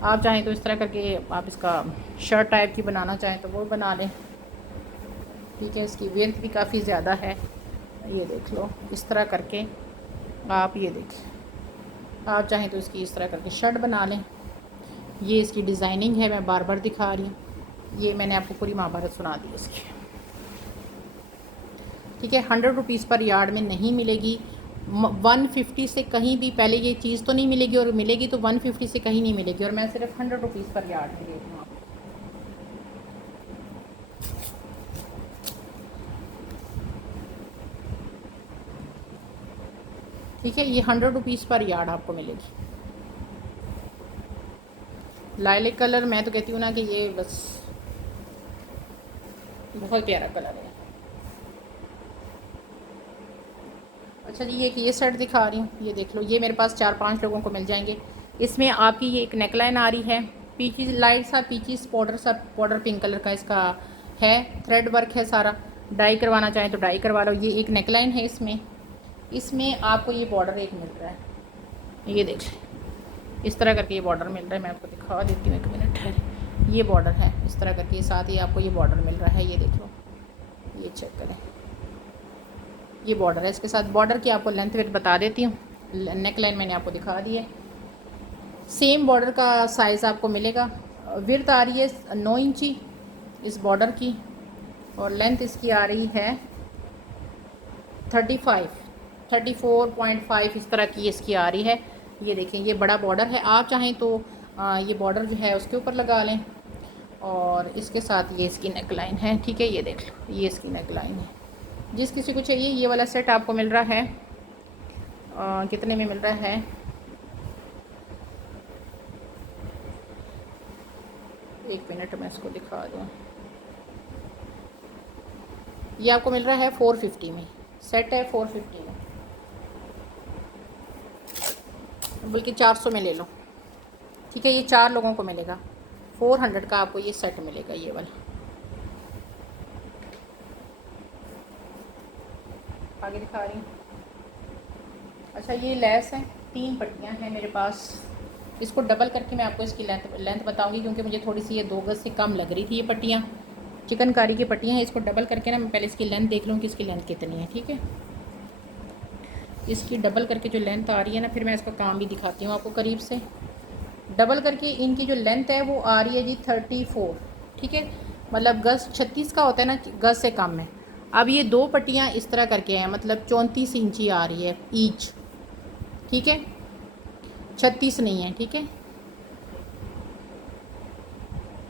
आप चाहें तो इस तरह करके आप इसका शर्ट टाइप की बनाना चाहें तो वो बना लें। ठीक है, इसकी वेथ भी काफ़ी ज़्यादा है। ये देख लो, इस तरह करके आप ये देखें, आप चाहें तो इसकी इस तरह करके शर्ट बना लें। ये इसकी डिज़ाइनिंग है, मैं बार बार दिखा रही हूँ। ये मैंने आपको पूरी महाभारत सुना दी इसकी। ठीक है, 100 रुपीज़ पर यार्ड में नहीं मिलेगी। 150 से कहीं भी, पहले ये चीज़ तो नहीं मिलेगी, और मिलेगी तो 150 से कहीं नहीं मिलेगी, और मैं सिर्फ 100 रुपीज़ पर यार्ड में दे रही हूँ आपको। ठीक है, ये 100 रुपीज़ पर यार्ड आपको मिलेगी। लाइलिक कलर, मैं तो कहती हूँ ना कि ये बस बहुत प्यारा कलर है। अच्छा जी, ये सेट दिखा रही हूँ, ये देख लो। ये मेरे पास 4-5 लोगों को मिल जाएंगे। इसमें आपकी ये एक नेकलाइन आ रही है, पीचीज लाइट सा पीचीज पाउडर पिंक कलर का इसका है। थ्रेड वर्क है सारा। डाई करवाना चाहें तो डाई करवा लो। ये एक नेकलाइन है। इसमें आपको ये बॉर्डर एक मिल रहा है, ये देख लें। इस तरह करके ये बॉर्डर मिल रहा है। मैं आपको दिखा देती हूँ, 1 मिनट ठहरे। ये बॉर्डर है इस तरह करके, साथ ही आपको ये बॉर्डर मिल रहा है। ये देख लो, ये चेक करें, ये बॉर्डर है। इसके साथ बॉर्डर की आपको लेंथ वेथ बता देती हूँ। नेक लाइन मैंने आपको दिखा दी है। सेम बॉर्डर का साइज़ आपको मिलेगा। विड्थ आ रही है 9 इंची इस बॉर्डर की, और लेंथ इसकी आ रही है 34.5 इस तरह की इसकी आ रही है। ये देखें, ये बड़ा बॉर्डर है। आप चाहें तो ये बॉर्डर जो है उसके ऊपर लगा लें, और इसके साथ ये इसकी नेक लाइन है। ठीक है, ये देख लो, ये इसकी नेक लाइन है। जिस किसी को चाहिए ये वाला सेट आपको मिल रहा है, कितने में मिल रहा है? एक मिनट मैं इसको दिखा दूँ। ये आपको मिल रहा है 450 में। सेट है 450 में, बल्कि 400 में ले लो। ठीक है, ये 4 लोगों को मिलेगा। 400 का आपको ये सेट मिलेगा, ये वाला। आगे दिखा रही हूँ। अच्छा, ये लेस है, 3 पट्टियाँ हैं मेरे पास। इसको डबल करके मैं आपको इसकी लेंथ बताऊंगी, क्योंकि मुझे थोड़ी सी ये 2 गज से कम लग रही थी ये पट्टियाँ। चिकनकारी की पट्टियाँ हैं। इसको डबल करके ना मैं पहले इसकी लेंथ देख लूँ कि इसकी लेंथ कितनी है। ठीक है, इसकी डबल करके जो लेंथ आ रही है ना, फिर मैं इसका काम भी दिखाती हूँ आपको करीब से। डबल करके इनकी जो लेंथ है वो आ रही है जी 34। ठीक है, मतलब गज 36 का होता है ना, गज से कम है। अब ये 2 पट्टियाँ इस तरह करके हैं, मतलब 34 इंची आ रही है ईच। ठीक है, 36 नहीं है। ठीक है,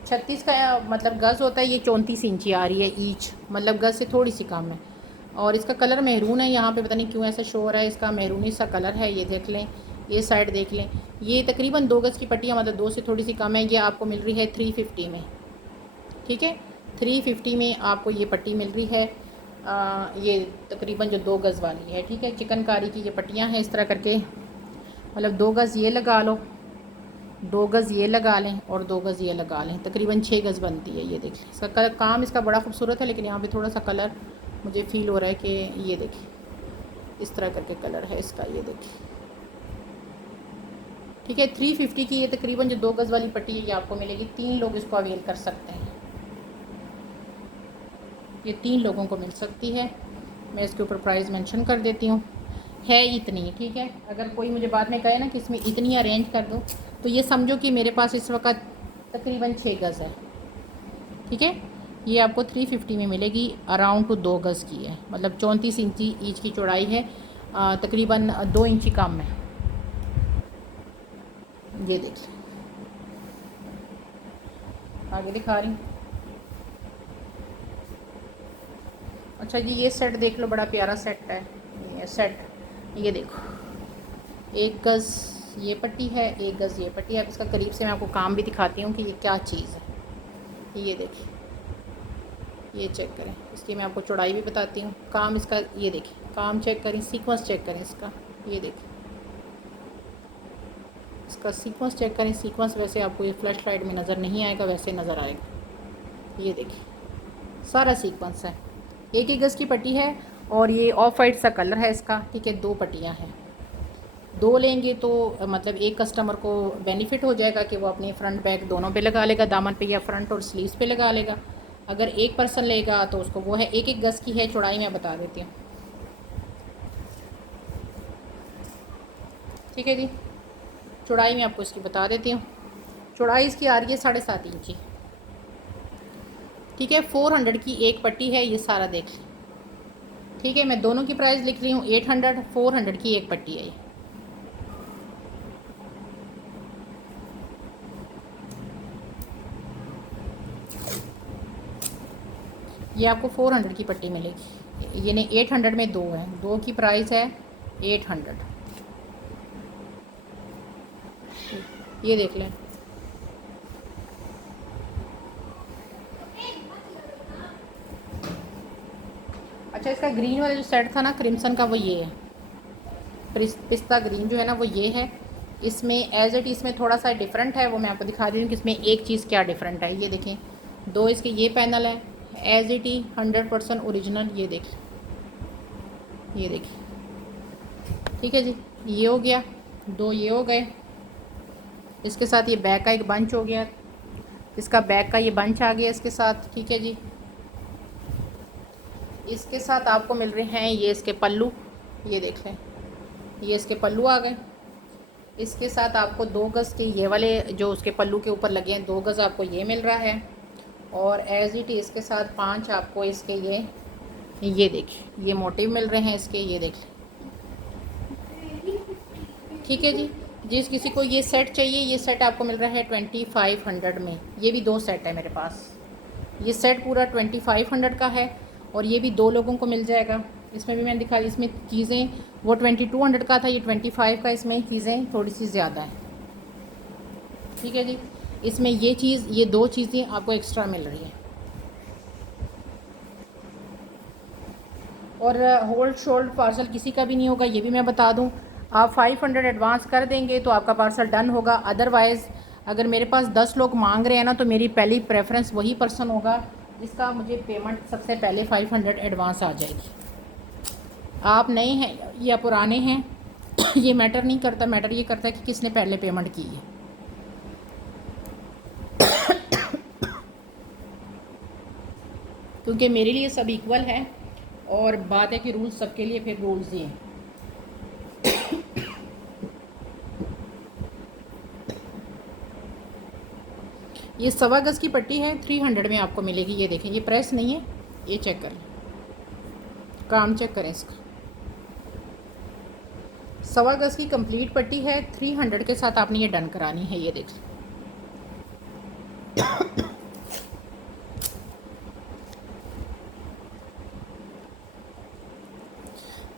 36 का मतलब गज़ होता है, ये 34 इंची आ रही है ईच, मतलब गज़ से थोड़ी सी कम है। और इसका कलर मेहरून है। यहाँ पे पता नहीं क्यों ऐसा शो हो रहा है, इसका मेहरूनी सा कलर है। ये देख लें, ये साइड देख लें। ये तकरीबन 2 गज़ की पट्टियाँ, मतलब 2 से थोड़ी सी कम है। ये आपको मिल रही है 350 में। ठीक है, 350 में आपको ये पट्टी मिल रही है। ये तकरीबन जो 2 गज़ वाली है। ठीक है, चिकनकारी की ये पट्टियाँ हैं इस तरह करके, मतलब 2 गज़ ये लगा लो, 2 गज़ ये लगा लें, और 2 गज़ ये लगा लें, तकरीबन 6 गज़ बनती है। ये देख लें, इसका कलर काम इसका बड़ा खूबसूरत है, लेकिन यहाँ पे थोड़ा सा कलर मुझे फ़ील हो रहा है कि ये देखिए इस तरह करके कलर है इसका। ये देखिए, ठीक है, 350 की ये तकरीबन जो 2 गज़ वाली पट्टी है ये आपको मिलेगी। 3 लोग इसको अवेल कर सकते हैं। ये 3 लोगों को मिल सकती है। मैं इसके ऊपर प्राइस मेंशन कर देती हूँ, है इतनी। ठीक है, अगर कोई मुझे बाद में कहे ना कि इसमें इतनी अरेंज कर दो, तो ये समझो कि मेरे पास इस वक्त तकरीबन 6 गज़ है। ठीक है, ये आपको 350 में मिलेगी। अराउंड टू 2 गज़ की है, मतलब 34 इंची ईच की चौड़ाई है, तकरीबन 2 इंची कम है। ये देखिए, आगे दिखा रही हूँ। अच्छा जी, ये सेट देख लो, बड़ा प्यारा सेट है ये सेट। ये देखो, 1 गज़ ये पट्टी है, 1 गज़ ये पट्टी है। अब इसका करीब से मैं आपको काम भी दिखाती हूँ कि ये क्या चीज़ है। ये देखिए, ये चेक करें, इसकी मैं आपको चौड़ाई भी बताती हूँ। काम इसका ये देखिए, काम चेक करें, सीक्वेंस चेक करें इसका। ये देखिए, इसका सीक्वेंस चेक करें। सीक्वेंस वैसे आपको ये फ्लैश लाइट में नज़र नहीं आएगा, वैसे नज़र आएगा। ये देखिए, सारा सीक्वेंस है। 1 गज़ की पट्टी है, और ये ऑफ वाइट सा कलर है इसका, ठीक है। 2 पट्टियाँ हैं, 2 लेंगे तो मतलब एक कस्टमर को बेनिफिट हो जाएगा कि वो अपनी फ्रंट बैक दोनों पे लगा लेगा, दामन पे या फ्रंट और स्लीव्स पे लगा लेगा। अगर एक पर्सन लेगा तो उसको वो है 1-1 गज़ की है चौड़ाई, मैं बता देती हूँ, ठीक है जी। चौड़ाई मैं आपको इसकी बता देती हूँ। चौड़ाई इसकी आ रही है 7.5 इंची, ठीक है। 400 की एक पट्टी है, ये सारा देख लें, ठीक है। मैं दोनों की प्राइस लिख रही हूँ 800, 400 की एक पट्टी है ये आपको 400 की पट्टी मिलेगी। ये नहीं 800 में 2 है, 2 की प्राइस है 800, ये देख लें। अच्छा, इसका ग्रीन वाला जो सेट था ना क्रिम्सन का, वो ये है, पिस्ता ग्रीन जो है ना वो ये है। इसमें एज इट इसमें थोड़ा सा डिफरेंट है, वो मैं आपको दिखा रही हूँ कि इसमें एक चीज़ क्या डिफरेंट है। ये देखें, 2 इसके ये पैनल है, एज इट ही 100% ओरिजिनल, ये देखिए, ये देखिए, ठीक है जी। ये हो गया, 2 ये हो गए। इसके साथ ये बैक का एक बंच हो गया, इसका बैक का ये बंच आ गया इसके साथ, ठीक है जी। इसके साथ आपको मिल रहे हैं ये इसके पल्लू, ये देख लें, ये इसके पल्लू आ गए। इसके साथ आपको 2 गज़ के ये वाले जो उसके पल्लू के ऊपर लगे हैं, 2 गज़ आपको ये मिल रहा है। और एज इट इसके साथ 5 आपको इसके ये देखिए, ये मोटिव मिल रहे हैं इसके, ये देखिए, ठीक है जी। जिस किसी को ये सेट चाहिए, ये सेट आपको मिल रहा है 2500 में। ये भी 2 सेट है मेरे पास, ये सेट पूरा 2500 का है और ये भी 2 लोगों को मिल जाएगा। इसमें भी मैंने दिखा, इसमें चीज़ें वो 2200 का था, ये 25 का, इसमें चीज़ें थोड़ी सी ज़्यादा हैं, ठीक है जी। इसमें ये चीज़, ये 2 चीज़ें आपको एक्स्ट्रा मिल रही है। और होल्ड शोल्ड पार्सल किसी का भी नहीं होगा, ये भी मैं बता दूं। आप 500 एडवांस कर देंगे तो आपका पार्सल डन होगा। अदरवाइज़ अगर मेरे पास 10 लोग मांग रहे हैं ना, तो मेरी पहली प्रेफरेंस वही पर्सन होगा जिसका मुझे पेमेंट सबसे पहले 500 एडवांस आ जाएगी। आप नए हैं या पुराने हैं ये मैटर नहीं करता, मैटर ये करता है कि किसने पहले पेमेंट की है। क्योंकि मेरे लिए सब इक्वल है और बात है कि रूल्स सबके लिए फिर रूल्स ही हैं। ये 1.25 गज़ की पट्टी है, 300 में आपको मिलेगी। ये देखें, ये प्रेस नहीं है, ये चेक कर लें, काम चेक करें इसका। 1.25 गज़ की कंप्लीट पट्टी है, 300 के साथ आपने ये डन करानी है, ये देख लें।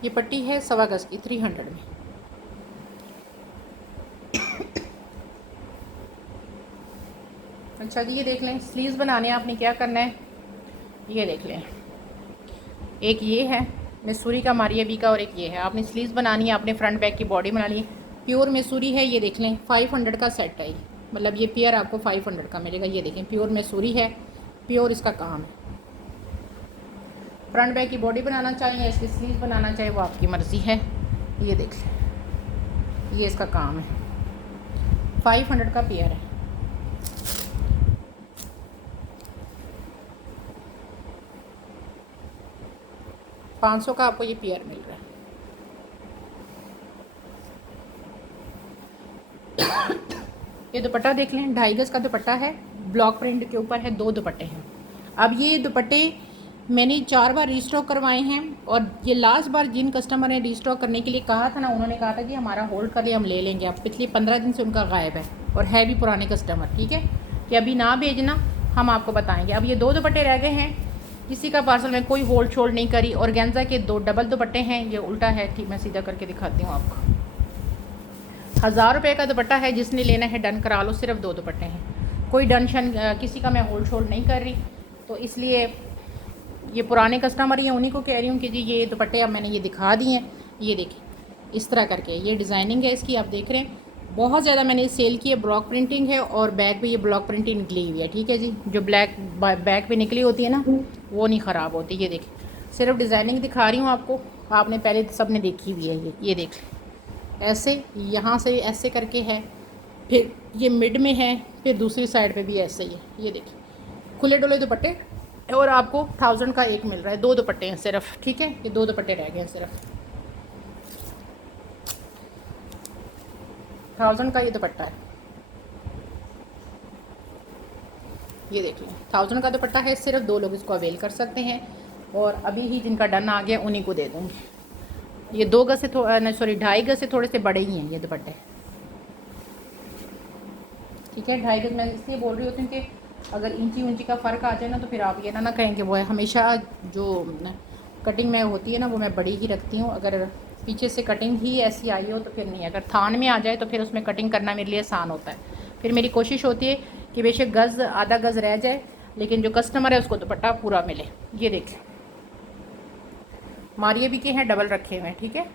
ये पट्टी है 1.25 गज़ की 300 में। अच्छा जी, ये देख लें, स्लीव्स बनाने आपने क्या करना है, ये देख लें। एक ये है मैसूरी का मारिया बी का और एक ये है। आपने स्लीव्स बनानी है, आपने फ्रंट बैक की बॉडी बनानी है। प्योर मैसूरी है, ये देख लें, 500 का सेट है ये, मतलब ये पेयर आपको 500 का मिलेगा। ये देखें, प्योर मैसूरी है, प्योर इसका काम है। फ्रंट बैक की बॉडी बनाना चाहिए, इसकी स्लीव्स बनाना चाहिए, वो आपकी मर्ज़ी है। ये देख लें, ये इसका काम है, 500 का पेयर है। $500 का आपको ये पेयर मिल रहा है। ये दुपट्टा देख लें, 2.5 गज़ का दुपट्टा है, ब्लॉक प्रिंट के ऊपर है, 2 दुपट्टे हैं। अब ये दुपट्टे मैंने 4 बार रीस्टॉक करवाए हैं और ये लास्ट बार जिन कस्टमर ने रीस्टॉक करने के लिए कहा था ना, उन्होंने कहा था कि हमारा होल्ड कर ले, हम ले लेंगे। अब पिछले 15 दिन से उनका गायब है और है भी पुराने कस्टमर, ठीक है, कि अभी ना भेजना, हम आपको बताएंगे। अब ये 2 दुपट्टे रह गए हैं, किसी का पार्सल में कोई होल्ड शोल्ड नहीं करी। और गेंजा के 2 डबल दुपट्टे हैं, ये उल्टा है, ठीक, मैं सीधा करके दिखाती हूँ आपको। 1000 रुपये का दुपट्टा है, जिसने लेना है डन करा लो, सिर्फ 2 दुपट्टे हैं, कोई डनशन किसी का मैं होल्ड शोल्ड नहीं कर रही। तो इसलिए ये पुराने कस्टमर हैं, उन्हीं को कह रही हूँ कि जी ये दुपट्टे अब मैंने ये दिखा दिए हैं। ये देखें, इस तरह करके ये डिज़ाइनिंग है इसकी, आप देख रहे हैं। बहुत ज़्यादा मैंने सेल की है, ब्लॉक प्रिंटिंग है और बैक पे ये ब्लॉक प्रिंटिंग निकली हुई है, ठीक है जी। जो ब्लैक बैक पे निकली होती है ना, वो नहीं ख़राब होती। ये देखें, सिर्फ डिज़ाइनिंग दिखा रही हूँ आपको, आपने पहले सब ने देखी हुई है। ये देख लें, ऐसे यहाँ से ऐसे करके है, फिर ये मिड में है, फिर दूसरी साइड पे भी ऐसे ही है। ये देखिए खुले डुले दुपट्टे, और आपको 1000 का एक मिल रहा है। 2 दुपट्टे हैं सिर्फ, ठीक है, ये 2 दुपट्टे रह गए हैं सिर्फ। 1000 का ये दुपट्टा है, ये देख लें 1000 का दुपट्टा है। सिर्फ 2 लोग इसको अवेल कर सकते हैं, और अभी ही जिनका डन आ गया उन्हीं को दे दूँगी। ये 2 गज से सॉरी 2.5 गज से थोड़े से बड़े ही हैं ये दुपट्टे, ठीक है। 2.5 गज मैं इसलिए बोल रही होती हूँ कि अगर इंची ऊंची का फ़र्क आ जाए ना, तो फिर आप ये ना कहें कि वो है। हमेशा जो कटिंग में होती है ना, वो मैं बड़ी ही रखती हूँ। अगर पीछे से कटिंग ही ऐसी आई हो तो फिर नहीं, अगर थान में आ जाए तो फिर उसमें कटिंग करना मेरे लिए आसान होता है। फिर मेरी कोशिश होती है कि बेशक गज़ आधा गज़ रह जाए, लेकिन जो कस्टमर है उसको दुपट्टा पूरा मिले। ये देखें, मारिए भी के हैं, डबल रखे हुए हैं, ठीक है।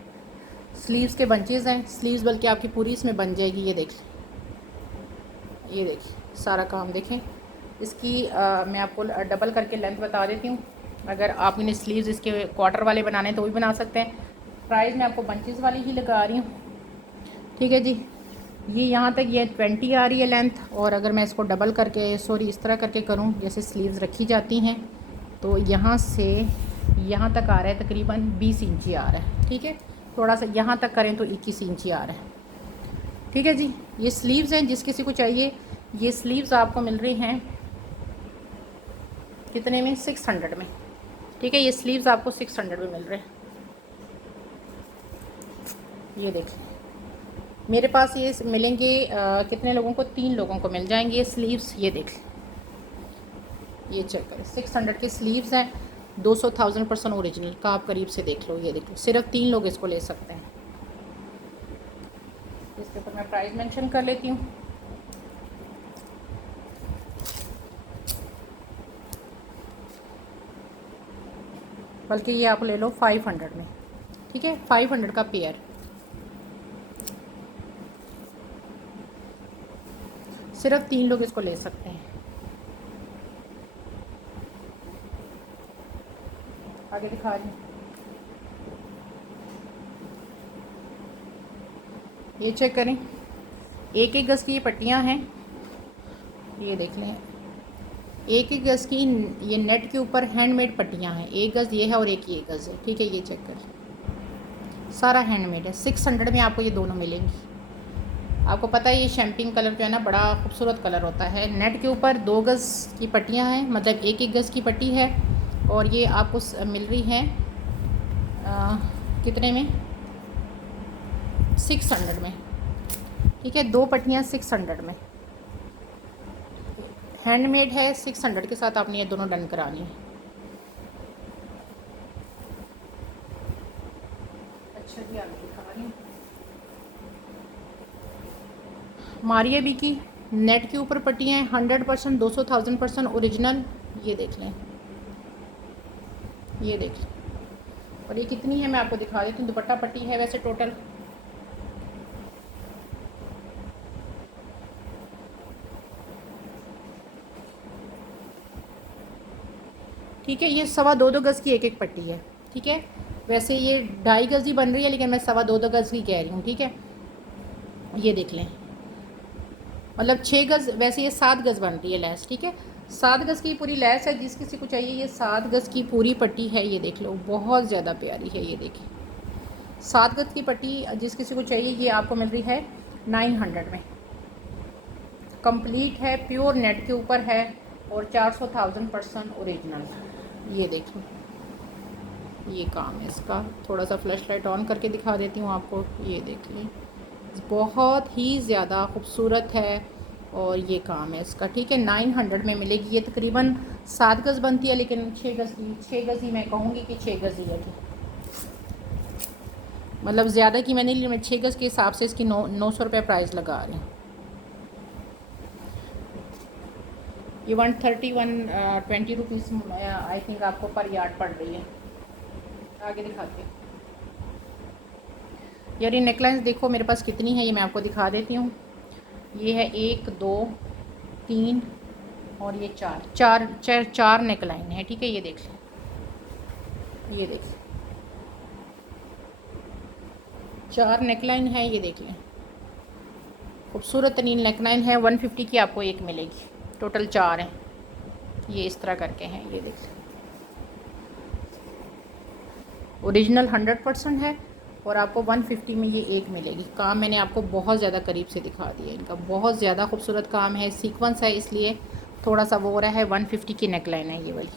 स्लीव्स के बंचेज़ हैं, स्लीव्स बल्कि आपकी पूरी इसमें बन जाएगी। ये देख, ये देखिए सारा काम देखें इसकी। मैं आपको डबल करके लेंथ बता देती हूँ। अगर आप इन्हें स्लीव्स इसके क्वार्टर वाले बनाने तो वो भी बना सकते हैं। प्राइस मैं आपको बंचेस वाली ही लगा रही हूँ, ठीक है जी। ये यहाँ तक ये 20 आ रही है लेंथ, और अगर मैं इसको डबल करके सॉरी इस तरह करके करूँ जैसे स्लीव्स रखी जाती हैं, तो यहाँ से यहाँ तक आ रहा है तकरीबन 20 इंची आ रहा है, ठीक है। थोड़ा सा यहाँ तक करें तो 21 इंची आ रहा है, ठीक है जी। ये स्लीव्स हैं, जिस किसी को चाहिए। ये स्लीव्स आपको मिल रही हैं कितने में, 600 में, ठीक है। ये स्लीव्स आपको 600 में मिल रहे हैं। ये देखिए मेरे पास ये मिलेंगे कितने लोगों को, 3 लोगों को मिल जाएंगे ये स्लीव्स। ये देख ये चेक करें, 600 के स्लीव्स हैं, 200,000% ओरिजिनल का। आप करीब से देख लो, ये देख लो, सिर्फ 3 लोग इसको ले सकते हैं। इसके ऊपर मैं प्राइस मेंशन कर लेती हूँ। बल्कि ये आप ले लो 500 में, ठीक है। 500 का पेयर, सिर्फ 3 लोग इसको ले सकते हैं। आगे दिखा रही हूँ, ये चेक करें। एक एक गज़ की ये पट्टियाँ हैं, ये देख लें। एक एक गज़ की ये नेट के ऊपर हैंडमेड पट्टियाँ हैं। 1 गज़ ये है और एक ये गज़ है, ठीक है। ये चेक करें, सारा हैंडमेड है। 600 में आपको ये दोनों मिलेंगी। आपको पता है ये शैम्पिंग कलर जो है ना, बड़ा खूबसूरत कलर होता है। नेट के ऊपर 2 गज़ की पट्टियाँ हैं, मतलब एक एक गज़ की पट्टी है, और ये आपको मिल रही हैं कितने में, 600 में, ठीक है। 2 पट्टियाँ 600 में, हैंडमेड है। 600 के साथ आपने ये दोनों डन करानी है। अच्छा जी, आगे दिखा रही हूँ। मारिया बी की नेट के ऊपर पट्टियाँ हैं, 100%, 200,000% ओरिजिनल। ये देख लें, ये देख लें। और ये कितनी है मैं आपको दिखा देती हूँ। दुपट्टा पट्टी है वैसे टोटल, ठीक है। ये 2.25 गज़ की एक एक पट्टी है, ठीक है। वैसे ये 2.5 गज़ ही बन रही है, लेकिन मैं 2.25 गज़ की कह रही हूँ, ठीक है। ये देख लें, मतलब 6 गज़, वैसे ये 7 गज़ बन रही है लैस, ठीक है। 7 गज़ की पूरी लैस है। जिस किसी को चाहिए ये 7 गज़ की पूरी पट्टी है। ये देख लो, बहुत ज़्यादा प्यारी है। ये देखिए 7 गज़ की पट्टी जिस किसी को चाहिए, ये आपको मिल रही है 900 में। कंप्लीट है, प्योर नेट के ऊपर है, और 400,000% ओरिजिनल। ये देखिए ये काम है इसका। थोड़ा सा फ्लैश लाइट ऑन करके दिखा देती हूँ आपको। ये देख लें, बहुत ही ज़्यादा खूबसूरत है, और ये काम है इसका, ठीक है। 900 में मिलेगी। ये तकरीबन 7 गज़ बनती है, लेकिन 6 गज़ की, 6 गज़ ही मैं कहूँगी कि 6 गज़ ही है, मतलब ज़्यादा की मैंने ली। मैं 6 गज़ के हिसाब से इसकी 900 रुपये प्राइस लगा रही हूँ। ये 120 रुपीज़ आई थिंक आपको पर यार्ड पड़ रही है। आगे दिखाती हूँ यार। ये नेकलाइंस देखो मेरे पास कितनी है, ये मैं आपको दिखा देती हूँ। ये है 1 2 3 और ये 4 नेकलाइन है, ठीक है। ये देख लें, ये देखिए 4 नेकलाइन है, ये देख लें खूबसूरत तरीन नेकलाइन है। 150 की आपको एक मिलेगी, टोटल 4 हैं। ये इस तरह करके हैं, ये देख लें ओरिजिनल 100% है और आपको 150 में ये एक मिलेगी। काम मैंने आपको बहुत ज़्यादा करीब से दिखा दिया, इनका बहुत ज़्यादा खूबसूरत काम है, सीक्वेंस है इसलिए थोड़ा सा वो हो रहा है। 150 की नेकलाइन है ये वाली,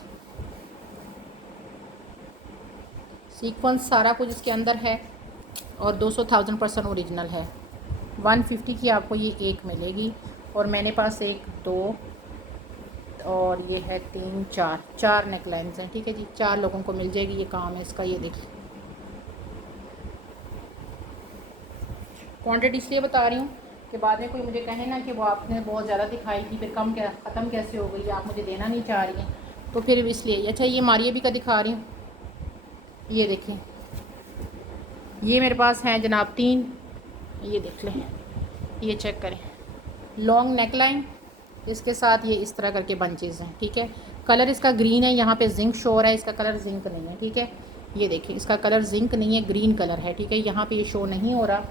सीक्वेंस सारा कुछ इसके अंदर है और 200,000% ओरिजिनल है। 150 की आपको ये एक मिलेगी और मैंने पास 1 2 और ये है 3 4 नेकलाइंस हैं, ठीक है जी। 4 लोगों को मिल जाएगी, ये काम है इसका। ये देखिए क्वांटिटी इसलिए बता रही हूँ कि बाद में कोई मुझे कहे ना कि वो आपने बहुत ज़्यादा दिखाई थी, फिर कम क्या ख़त्म कैसे हो गई, आप मुझे देना नहीं चाह रही हैं, तो फिर इसलिए। अच्छा ये मारिया भी का दिखा रही हूँ, ये देखिए ये मेरे पास हैं जनाब 3, ये देख लें, ये चेक करें। लॉन्ग नेकलाइन इसके साथ ये इस तरह करके बंचेज़ हैं, ठीक है। कलर इसका ग्रीन है, यहाँ पे जिंक शो हो रहा है, इसका कलर जिंक नहीं है, ठीक है। ये देखिए इसका कलर जिंक नहीं है, ग्रीन कलर है, ठीक है। यहाँ पे ये शो नहीं हो रहा,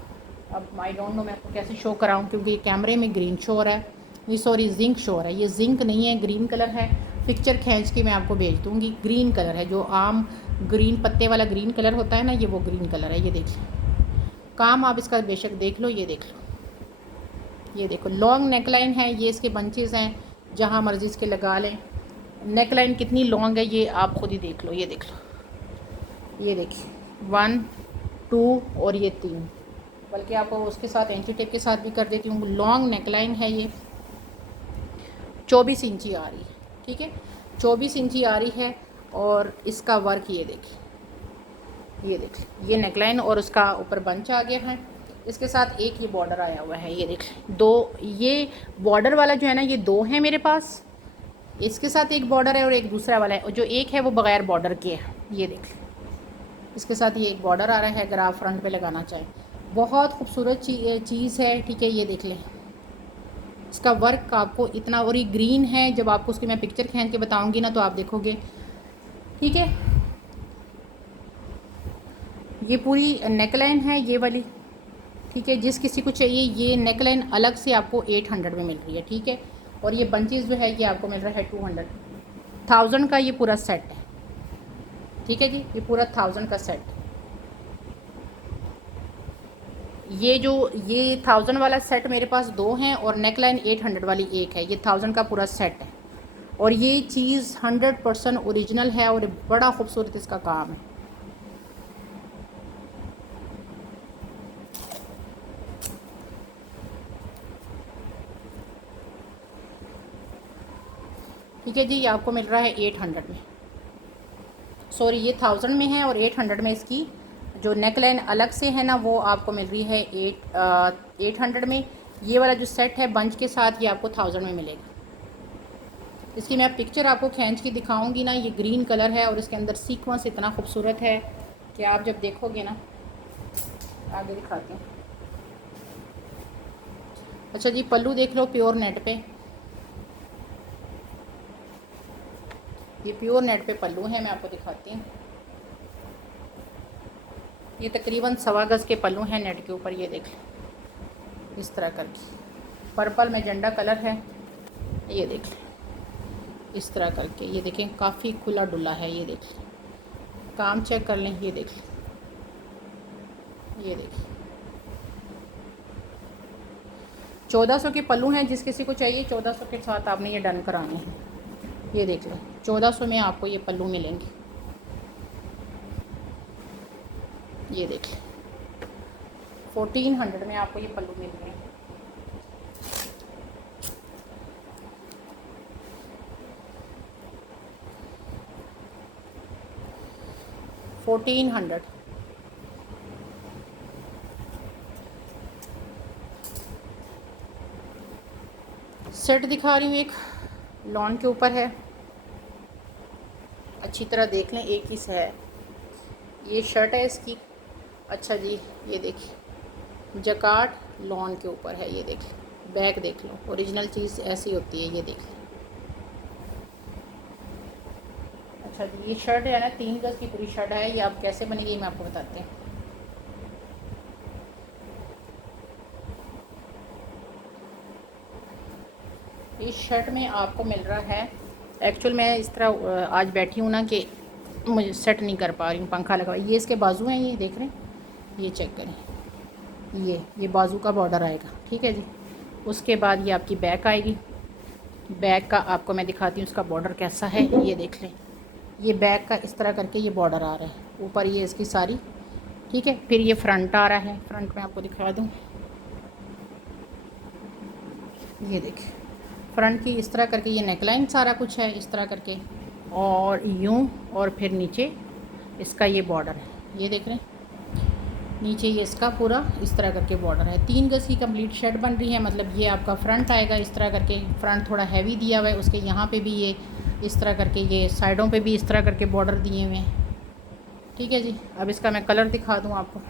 अब आई डोंट नो मैं आपको कैसे शो कराऊँ, क्योंकि कैमरे में ग्रीन शो हो रहा है, ये सॉरी जिंक शो हो रहा है। ये जिंक नहीं है, ग्रीन कलर है। पिक्चर खींच के मैं आपको भेज दूँगी। ग्रीन कलर है, जो आम ग्रीन पत्ते वाला ग्रीन कलर होता है ना, ये वो ग्रीन कलर है। ये देखिए काम आप इसका बेशक देख लो, ये देख लो, ये देखो लॉन्ग नेकलाइन है, ये इसके बंचेज़ हैं, जहाँ मर्जी इसके लगा लें। नेकलाइन कितनी लॉन्ग है ये आप खुद ही देख लो, ये देख लो, ये देखिए 1 2 और ये 3, बल्कि आपको उसके साथ एंटी टेप के साथ भी कर देती हूँ। लॉन्ग नेकलाइन है, ये 24 इंची आ रही है, ठीक है, 24 इंची आ रही है। और इसका वर्क ये देखिए, ये देखिए ये नेकलाइन और उसका ऊपर बंच आ गया है। इसके साथ एक ये बॉर्डर आया हुआ है, ये देखिए 2, ये बॉर्डर वाला जो है ना, ये 2 है मेरे पास। इसके साथ एक बॉर्डर है और एक दूसरा वाला है, और जो एक है वो बग़ैर बॉर्डर के है। ये देखिए इसके साथ ये एक बॉर्डर आ रहा है, अगर आप फ्रंट पे लगाना चाहें। बहुत खूबसूरत चीज़ है, ठीक है। ये देख लें इसका वर्क आपको इतना, और ये ग्रीन है, जब आपको उसकी मैं पिक्चर खींच के बताऊंगी ना तो आप देखोगे, ठीक है। ये पूरी नेकलाइन है ये वाली, ठीक है। जिस किसी को चाहिए, ये नेकलाइन अलग से आपको 800 में मिल रही है, ठीक है। और ये बंचेस जो है ये आपको मिल रहा है 200,000 का ये पूरा सेट है, ठीक है जी। ये पूरा 1000 का सेट। ये 1000 वाला सेट मेरे पास 2 हैं और नेकलाइन 800 वाली एक है। ये 1000 का पूरा सेट है और ये चीज़ 100% ओरिजिनल है और बड़ा खूबसूरत इसका काम है। ठीक है जी, ये आपको मिल रहा है 800 में, सॉरी ये 1000 में है और 800 में इसकी जो नेकलाइन अलग से है ना वो आपको मिल रही है 800 में। ये वाला जो सेट है बंच के साथ ये आपको 1000 में मिलेगा। इसकी मैं पिक्चर आपको खींच के दिखाऊंगी ना। ये ग्रीन कलर है और इसके अंदर सीक्वेंस इतना खूबसूरत है कि आप जब देखोगे ना, आगे दिखाती हूँ। अच्छा जी पल्लू देख लो प्योर नेट पे, ये प्योर नेट पे पल्लू है, मैं आपको दिखाती हूँ। ये तकरीबन 1.25 गज़ के पल्लू हैं नेट के ऊपर, ये देख लें इस तरह करके। पर्पल मैजेंडा कलर है, ये देख लें इस तरह करके। ये देखें काफ़ी खुला डुला है, ये देख लें, काम चेक कर लें, ये देख लें, ये देखिए 1400 के पल्लू हैं। जिस किसी को चाहिए 1400 के साथ आपने ये डन कराने हैं। ये देख लें 1400 में आपको ये पल्लू मिलेंगे, ये देख लें 1400 में आपको ये पल्लू मिल रहे हैं। $1400 सेट दिखा रही हूँ, एक लॉन के ऊपर है, अच्छी तरह देख लें। एक चीज़ है, ये शर्ट है इसकी। अच्छा जी ये देखिए जकार्ड लॉन के ऊपर है, ये देख लें, बैक देख लो, ओरिजिनल चीज़ ऐसी होती है, ये देख लें। अच्छा जी, ये शर्ट है ना 3 गज़ की पूरी शर्ट है। ये आप कैसे बनेगी मैं आपको बताती हूँ। इस शर्ट में आपको मिल रहा है, एक्चुअल मैं इस तरह आज बैठी हूँ ना कि मुझे सेट नहीं कर पा रही हूँ, पंखा लगा। ये इसके बाजू हैं, ये देख रहे हैं, ये चेक करें, ये बाजू का बॉर्डर आएगा, ठीक है जी। उसके बाद ये आपकी बैक आएगी। बैक का आपको मैं दिखाती हूँ उसका बॉर्डर कैसा है, ये देख लें। ये बैक का इस तरह करके ये बॉर्डर आ रहा है, ऊपर ये इसकी सारी, ठीक है। फिर ये फ्रंट आ रहा है, फ्रंट में आपको दिखा दूँ, ये देखिए फ्रंट की इस तरह करके ये नेकलाइन सारा कुछ है इस तरह करके, और यूं, और फिर नीचे इसका ये बॉर्डर है, ये देख रहे हैं। नीचे ये इसका पूरा इस तरह करके बॉर्डर है। 3 गज़ की कंप्लीट शर्ट बन रही है। मतलब ये आपका फ्रंट आएगा इस तरह करके, फ्रंट थोड़ा हैवी दिया हुआ है, उसके यहाँ पे भी ये इस तरह करके, ये साइडों पे भी इस तरह करके बॉर्डर दिए हुए हैं, ठीक है जी। अब इसका मैं कलर दिखा दूँ आपको।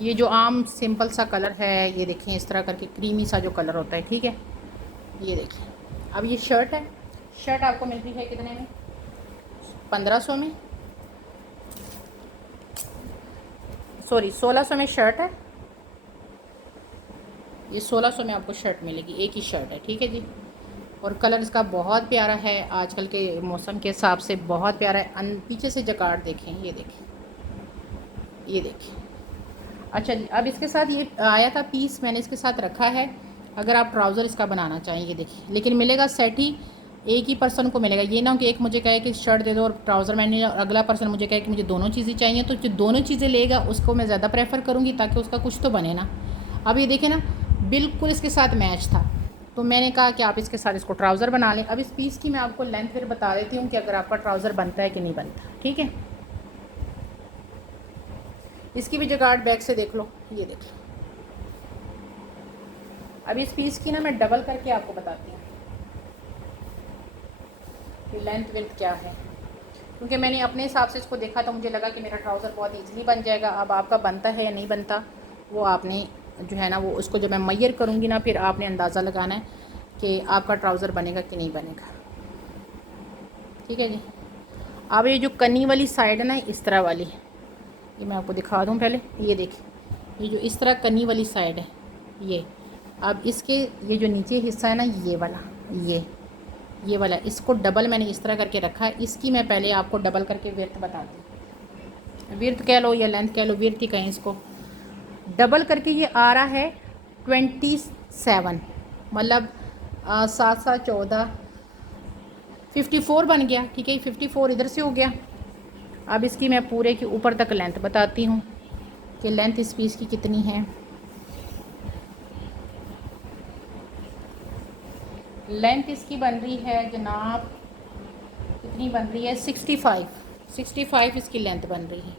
ये जो आम सिंपल सा कलर है, ये देखें इस तरह करके क्रीमी सा जो कलर होता है, ठीक है। ये देखिए, अब ये शर्ट है। शर्ट आपको मिल रही है कितने में? 1500 में, सॉरी 1600 में शर्ट है। ये 1600 में आपको शर्ट मिलेगी, एक ही शर्ट है, ठीक है जी। और कलर इसका बहुत प्यारा है, आजकल के मौसम के हिसाब से बहुत प्यारा है। पीछे से जकार्ड देखें, ये देखें, ये देखें। अच्छा जी, अब इसके साथ ये आया था पीस, मैंने इसके साथ रखा है। अगर आप ट्राउज़र इसका बनाना चाहें, ये देखिए, लेकिन मिलेगा सेट ही, एक ही पर्सन को मिलेगा। ये ना हो कि एक मुझे कहे कि शर्ट दे दो और ट्राउज़र मैंने, और अगला पर्सन मुझे कहे कि मुझे दोनों चीज़ें चाहिए। तो जो दोनों चीज़ें लेगा उसको मैं ज़्यादा प्रेफर करूँगी, ताकि उसका कुछ तो बने ना। अब ये देखें ना, बिल्कुल इसके साथ मैच था, तो मैंने कहा कि आप इसके साथ इसको ट्राउज़र बना लें। अब इस पीस की मैं आपको लेंथ फिर बता देती हूँ कि अगर आपका ट्राउज़र बनता है कि नहीं बनता, ठीक है। इसकी भी जगाड़ बैक से देख लो, ये देख लो। अब इस पीस की ना मैं डबल करके आपको बताती हूँ कि लेंथ विड्थ क्या है, क्योंकि मैंने अपने हिसाब से इसको देखा तो मुझे लगा कि मेरा ट्राउज़र बहुत ईजीली बन जाएगा। अब आपका बनता है या नहीं बनता, वो आपने जो है ना, वो उसको जब मैं मैयर करूँगी ना, फिर आपने अंदाज़ा लगाना है कि आपका ट्राउज़र बनेगा कि नहीं बनेगा, ठीक है जी। अब ये जो कनी वाली साइड है ना, इस तरह वाली, ये मैं आपको दिखा दूँ पहले। ये देखिए, ये जो इस तरह कनी वाली साइड है, ये अब इसके ये जो नीचे हिस्सा है ना, ये वाला, ये वाला, इसको डबल मैंने इस तरह करके रखा है। इसकी मैं पहले आपको डबल करके विड्थ बताती हूँ, विड्थ कह लो या लेंथ कह लो, विड्थ ही कहें इसको। डबल करके ये आ रहा है 27, मतलब 7 7 14, 54 बन गया, ठीक है। 54 इधर से हो गया। अब इसकी मैं पूरे के ऊपर तक लेंथ बताती हूँ कि लेंथ इस पीस की कितनी है। लेंथ इसकी बन रही है जनाब, कितनी बन रही है? 65 इसकी लेंथ बन रही है,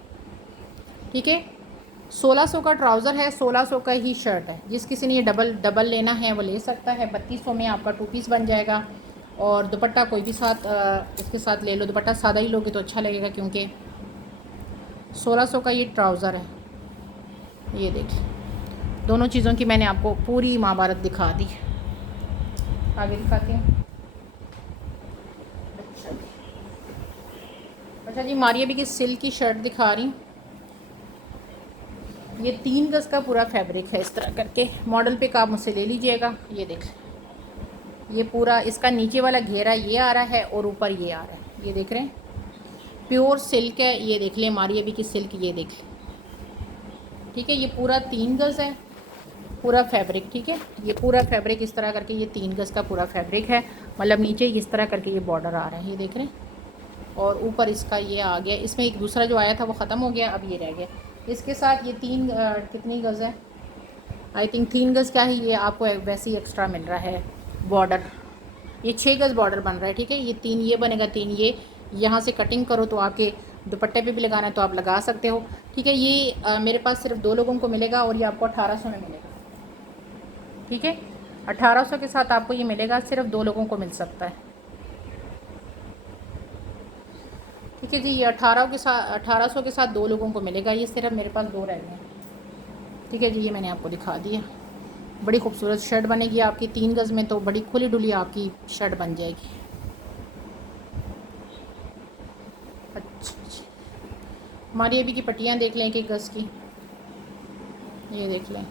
ठीक है। 1600 का ट्राउज़र है, 1600 का ही शर्ट है। जिस किसी ने ये डबल लेना है वो ले सकता है। 3200 में आपका 2 पीस बन जाएगा। और दुपट्टा कोई भी साथ इसके साथ ले लो। दुपट्टा सादा ही लोगे तो अच्छा लगेगा, क्योंकि 1600 का ये ट्राउज़र है। ये देखिए, दोनों चीज़ों की मैंने आपको पूरी महाभारत दिखा दी। आगे दिखाती हूँ। अच्छा जी, मारिया बी की सिल्क की शर्ट दिखा रही हूँ। ये 3 गज़ का पूरा फैब्रिक है, इस तरह करके मॉडल पे आप मुझसे ले लीजिएगा। ये देख, ये पूरा इसका नीचे वाला घेरा ये आ रहा है और ऊपर ये आ रहा है, ये देख रहे हैं। प्योर सिल्क है, ये देख लें, मारिया बी की सिल्क, ये देख लें, ठीक है। ये पूरा 3 गज़ है पूरा फैब्रिक, ठीक है। ये पूरा फैब्रिक इस तरह करके, ये 3 गज़ का पूरा फैब्रिक है। मतलब नीचे इस तरह करके ये बॉर्डर आ रहा है, ये देख रहे हैं। और ऊपर इसका ये आ गया। इसमें एक दूसरा जो आया था वो ख़त्म हो गया, अब ये रह गया। इसके साथ ये 3 कितनी गज़ है? आई थिंक 3 गज़ का ही ये आपको वैसे ही एक्स्ट्रा मिल रहा है बॉर्डर। ये 6 गज़ बॉर्डर बन रहा है, ठीक है। ये 3 ये बनेगा, 3 ये, यहाँ से कटिंग करो तो आपके दुपट्टे पे भी लगाना है तो आप लगा सकते हो, ठीक है। ये मेरे पास सिर्फ 2 लोगों को मिलेगा और ये आपको 1800 में मिलेगा, ठीक है। 1800 के साथ आपको ये मिलेगा, सिर्फ 2 लोगों को मिल सकता है, ठीक है जी। ये 1800 के साथ 2 लोगों को मिलेगा। ये सिर्फ मेरे पास 2 रह गए हैं, ठीक है जी। ये मैंने आपको दिखा दिया। बड़ी खूबसूरत शर्ट बनेगी आपकी 3 गज़ में, तो बड़ी खुली डुली आपकी शर्ट बन जाएगी। हमारी अभी की पट्टियाँ देख लें, 1-1 गज़ की, ये देख लें।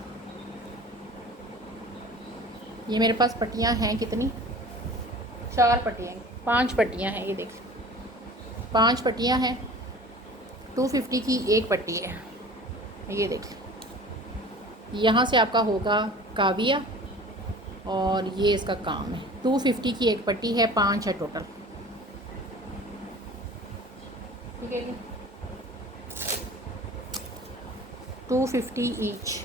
ये मेरे पास पट्टियाँ हैं कितनी, 4 पट्टियाँ, 5 पट्टियाँ हैं, ये देख, 5 पट्टियाँ हैं। 250 की एक पट्टी है, ये देख। यहाँ से आपका होगा काविया और ये इसका काम है। 250 की एक पट्टी है, 5 है टोटल, ठीक है जी। 250 ईच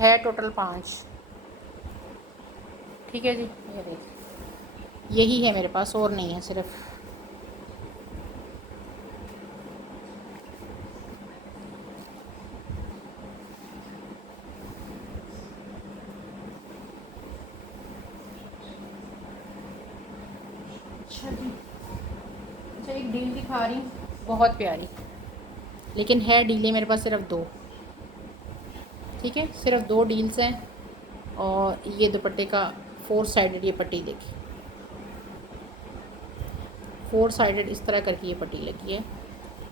है, टोटल 5, ठीक है जी। ये देख, यही है मेरे पास, और नहीं है सिर्फ। अच्छा जी, अच्छा एक डील दिखा रही हूँ बहुत प्यारी, लेकिन है डीलें मेरे पास सिर्फ 2, ठीक है, सिर्फ 2 डील्स हैं। और ये दुपट्टे का 4 साइडेड ये पट्टी देखिए, 4 साइडेड इस तरह करके ये पट्टी लगी है।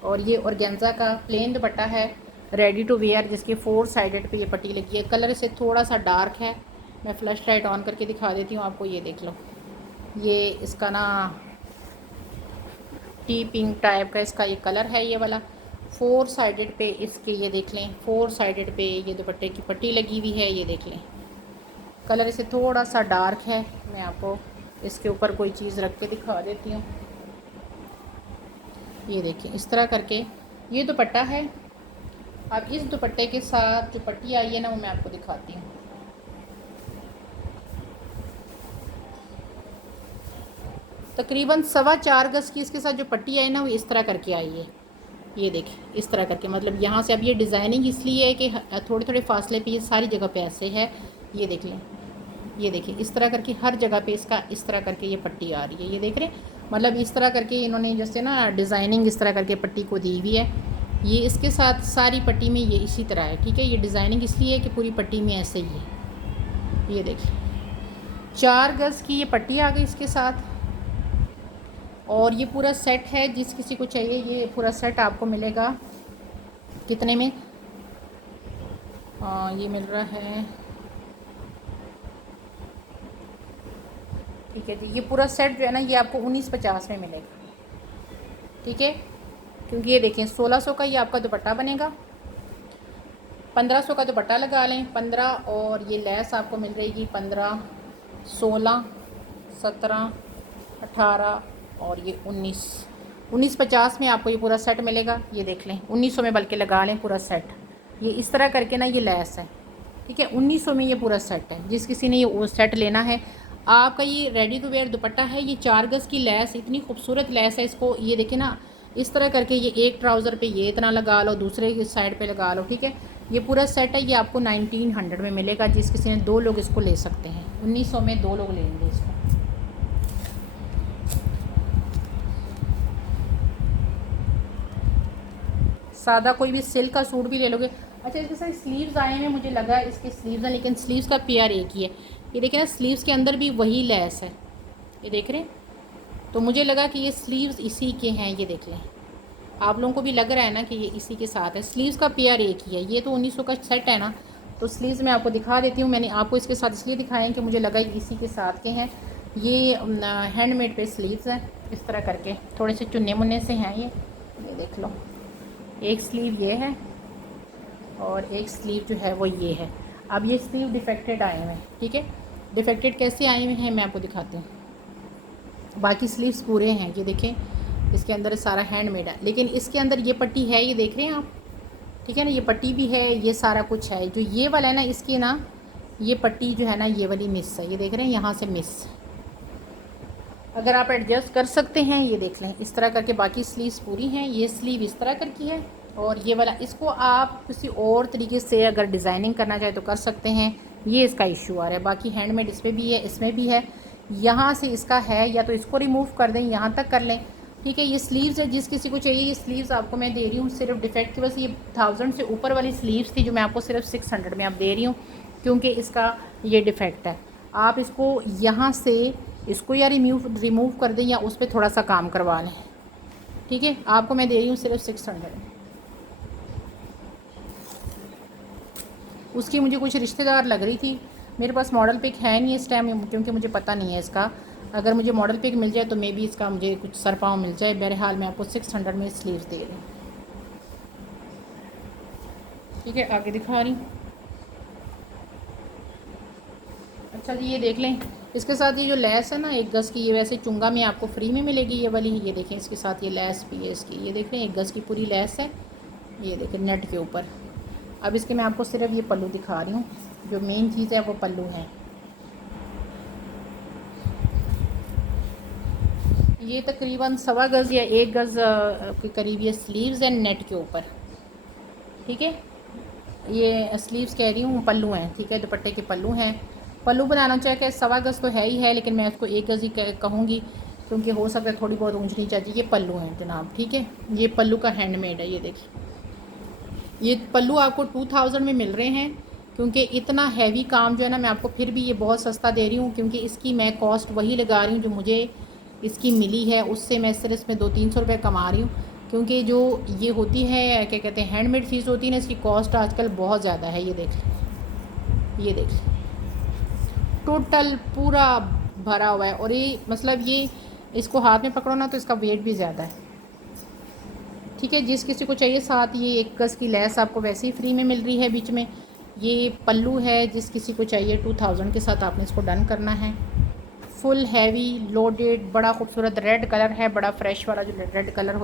और ये ऑर्गेन्जा का प्लेन दुपट्टा है, रेडी टू वेयर, जिसके 4 साइडेड पे ये पट्टी लगी है। कलर से थोड़ा सा डार्क है, मैं फ्लैश लाइट ऑन करके दिखा देती हूँ आपको, ये देख लो। ये इसका ना टी पिंक टाइप का इसका ये कलर है, ये वाला। 4 साइडेड पे इसके ये देख लें, 4 साइडेड पे ये दुपट्टे की पट्टी लगी हुई है, ये देख लें। कलर इसे थोड़ा सा डार्क है, मैं आपको इसके ऊपर कोई चीज़ रख के दिखा देती हूँ। ये देखिए इस तरह करके ये दुपट्टा है। अब इस दुपट्टे के साथ जो पट्टी आई है ना, वो मैं आपको दिखाती हूँ। तकरीबन 4.25 गज़ की इसके साथ जो पट्टी आई ना, वो इस तरह करके आई है। ये देखिए इस तरह करके, मतलब यहाँ से अब ये डिज़ाइनिंग इसलिए है कि थोड़े थोड़े फासले पे ये सारी जगह पे ऐसे है, ये देख लें। ये देखिए इस तरह करके हर जगह पे इसका इस तरह करके ये पट्टी आ रही है, ये देख रहे हैं। मतलब इस तरह करके इन्होंने जैसे ना डिज़ाइनिंग इस तरह करके पट्टी को दी हुई है। ये इसके साथ सारी पट्टी में ये इसी तरह है, ठीक है। ये डिज़ाइनिंग इसलिए है कि पूरी पट्टी में ऐसे ही है। ये देखिए 4 गज़ की ये पट्टी आ गई इसके साथ। और ये पूरा सेट है, जिस किसी को चाहिए ये पूरा सेट आपको मिलेगा कितने में, ये मिल रहा है, ठीक है जी। ये पूरा सेट जो है ना, ये आपको 1950 में मिलेगा, ठीक है। क्योंकि ये देखें 1600 का ये आपका दुपट्टा बनेगा, 1500 का दुपट्टा लगा लें 15, और ये लेस आपको मिल जाएगी 15, 16, 17, 18 और ये 1950 में आपको ये पूरा सेट मिलेगा। ये देख लें 1900 में बल्कि लगा लें पूरा सेट। ये इस तरह करके ना ये लेस है, ठीक है। 1900 में ये पूरा सेट है। जिस किसी ने ये वो सेट लेना है, आपका ये रेडी टू वेयर दुपट्टा है। ये 4 गज़ की लेस, इतनी खूबसूरत लेस है। इसको ये देखें ना, इस तरह करके ये एक ट्राउज़र पे ये इतना लगा लो, दूसरे की साइड पे लगा लो, ठीक है। ये पूरा सेट है, ये आपको 1900 में मिलेगा। जिस किसी ने 2 लोग इसको ले सकते हैं, 1900 में 2 लोग लेंगे इसको। सादा कोई भी सिल्क का सूट भी ले लोगे। अच्छा इसके साथ स्लीव्स आए हैं, मुझे लगा इसके स्लीव्स हैं, लेकिन स्लीव्स का पेयर एक ही है। ये देखिए ना, स्लीव्स के अंदर भी वही लेस है, ये देख रहे हैं। तो मुझे लगा कि ये स्लीव्स इसी के हैं। ये देख लें, आप लोगों को भी लग रहा है ना कि ये इसी के साथ है। स्लीव्स का पेयर एक ही है। ये तो 1900 का सेट है ना, तो स्लीव्स मैं आपको दिखा देती हूँ। मैंने आपको इसके साथ इसलिए दिखाएँ कि मुझे लगा इसी के साथ के हैं। ये हैंडमेड पे स्लीव्स हैं, इस तरह करके थोड़े से चुन्ने मुन्ने से हैं ये देख लो। एक स्लीव ये है और एक स्लीव जो है वो ये है। अब ये स्लीव डिफेक्टेड आए हुए हैं, ठीक है। डिफेक्टेड कैसे आए हुए हैं मैं आपको दिखाती हूँ। बाकी स्लीव्स पूरे हैं, ये देखें, इसके अंदर सारा हैंडमेड है, लेकिन इसके अंदर ये पट्टी है, ये देख रहे हैं आप, ठीक है ना। ये पट्टी भी है, ये सारा कुछ है। जो ये वाला है ना, इसकी ना ये पट्टी जो है ना, ये वाली मिस है, ये देख रहे हैं, यहाँ से मिस। अगर आप एडजस्ट कर सकते हैं, ये देख लें इस तरह करके। बाकी स्लीव्स पूरी हैं। ये स्लीव इस तरह करके है, और ये वाला इसको आप किसी और तरीके से अगर डिज़ाइनिंग करना चाहे तो कर सकते हैं। ये इसका इशू आ रहा है। बाकी हैंडमेड इस पर भी है, इसमें भी है। यहाँ से इसका है, या तो इसको रिमूव कर दें, यहाँ तक कर लें, ठीक है। ये स्लीव्स है, जिस किसी को चाहिए ये स्लीव्स आपको मैं दे रही हूँ सिर्फ डिफेक्ट की वजह से। ये 1000 से ऊपर वाली स्लीव्स थी जो मैं आपको सिर्फ 600 में अब दे रही हूँ, क्योंकि इसका ये डिफेक्ट है। आप इसको यहाँ से इसको या रिमूव कर दें या उस पर थोड़ा सा काम करवा लें। ठीक है, आपको मैं दे रही हूँ सिर्फ 600। उसकी मुझे कुछ रिश्तेदार लग रही थी, मेरे पास मॉडल पिक है नहीं इस टाइम क्योंकि मुझे पता नहीं है इसका। अगर मुझे मॉडल पिक मिल जाए तो मे बी इसका मुझे कुछ सर पाँव मिल जाए। बहरहाल मैं आपको 600 में स्लीव्स दे रही हूँ। ठीक है, आगे दिखा रही हूँ। अच्छा जी, ये देख लें, इसके साथ ये जो लेस है ना 1 गज़ की, ये वैसे चुंगा में आपको फ्री में मिलेगी ये वाली। ये देखें, इसके साथ ये लेस भी है इसकी, ये देख लें 1 गज़ की पूरी लेस है, ये देखें नेट के ऊपर। अब इसके मैं आपको सिर्फ ये पल्लू दिखा रही हूँ, जो मेन चीज़ है वो पल्लू है। ये तकरीबन 1.25 गज़ या 1 गज़ के करीब ये स्लीव्स हैं नेट के ऊपर। ठीक है, ये स्लीव्स कह रही हूँ, पल्लू हैं। ठीक है, दुपट्टे के पल्लू हैं। पल्लू बनाना चाहे कि 1.25 गज़ तो है ही है, लेकिन मैं उसको 1 गज़ ही कहूँगी क्योंकि हो सकता है थोड़ी बहुत ऊंच नीच आ जाए। ये पल्लू हैं जनाब। ठीक है, ये पल्लू का हैंडमेड है। ये देखिए, ये पल्लू आपको 2000 में मिल रहे हैं क्योंकि इतना हैवी काम जो है ना, मैं आपको फिर भी ये बहुत सस्ता दे रही हूँ क्योंकि इसकी मैं कॉस्ट वही लगा रही हूँ जो मुझे इसकी मिली है, उससे मैं सिर्फ इसमें 200-300 रुपये कमा रही हूँ। क्योंकि जो ये होती है क्या कहते हैं हैंडमेड चीज़ होती है ना, इसकी कॉस्ट आजकल बहुत ज़्यादा है। ये देख लें, ये देख लें, टोटल पूरा भरा हुआ है। और ये मतलब ये इसको हाथ में पकड़ो ना तो इसका वेट भी ज़्यादा है। ठीक है, जिस किसी को चाहिए, साथ ये 1 गज़ की लेस आपको वैसे ही फ्री में मिल रही है बीच में। ये पल्लू है, जिस किसी को चाहिए 2000 के साथ आपने इसको डन करना है। फुल हैवी लोडेड बड़ा खूबसूरत रेड कलर है, बड़ा फ्रेश वाला जो रेड कलर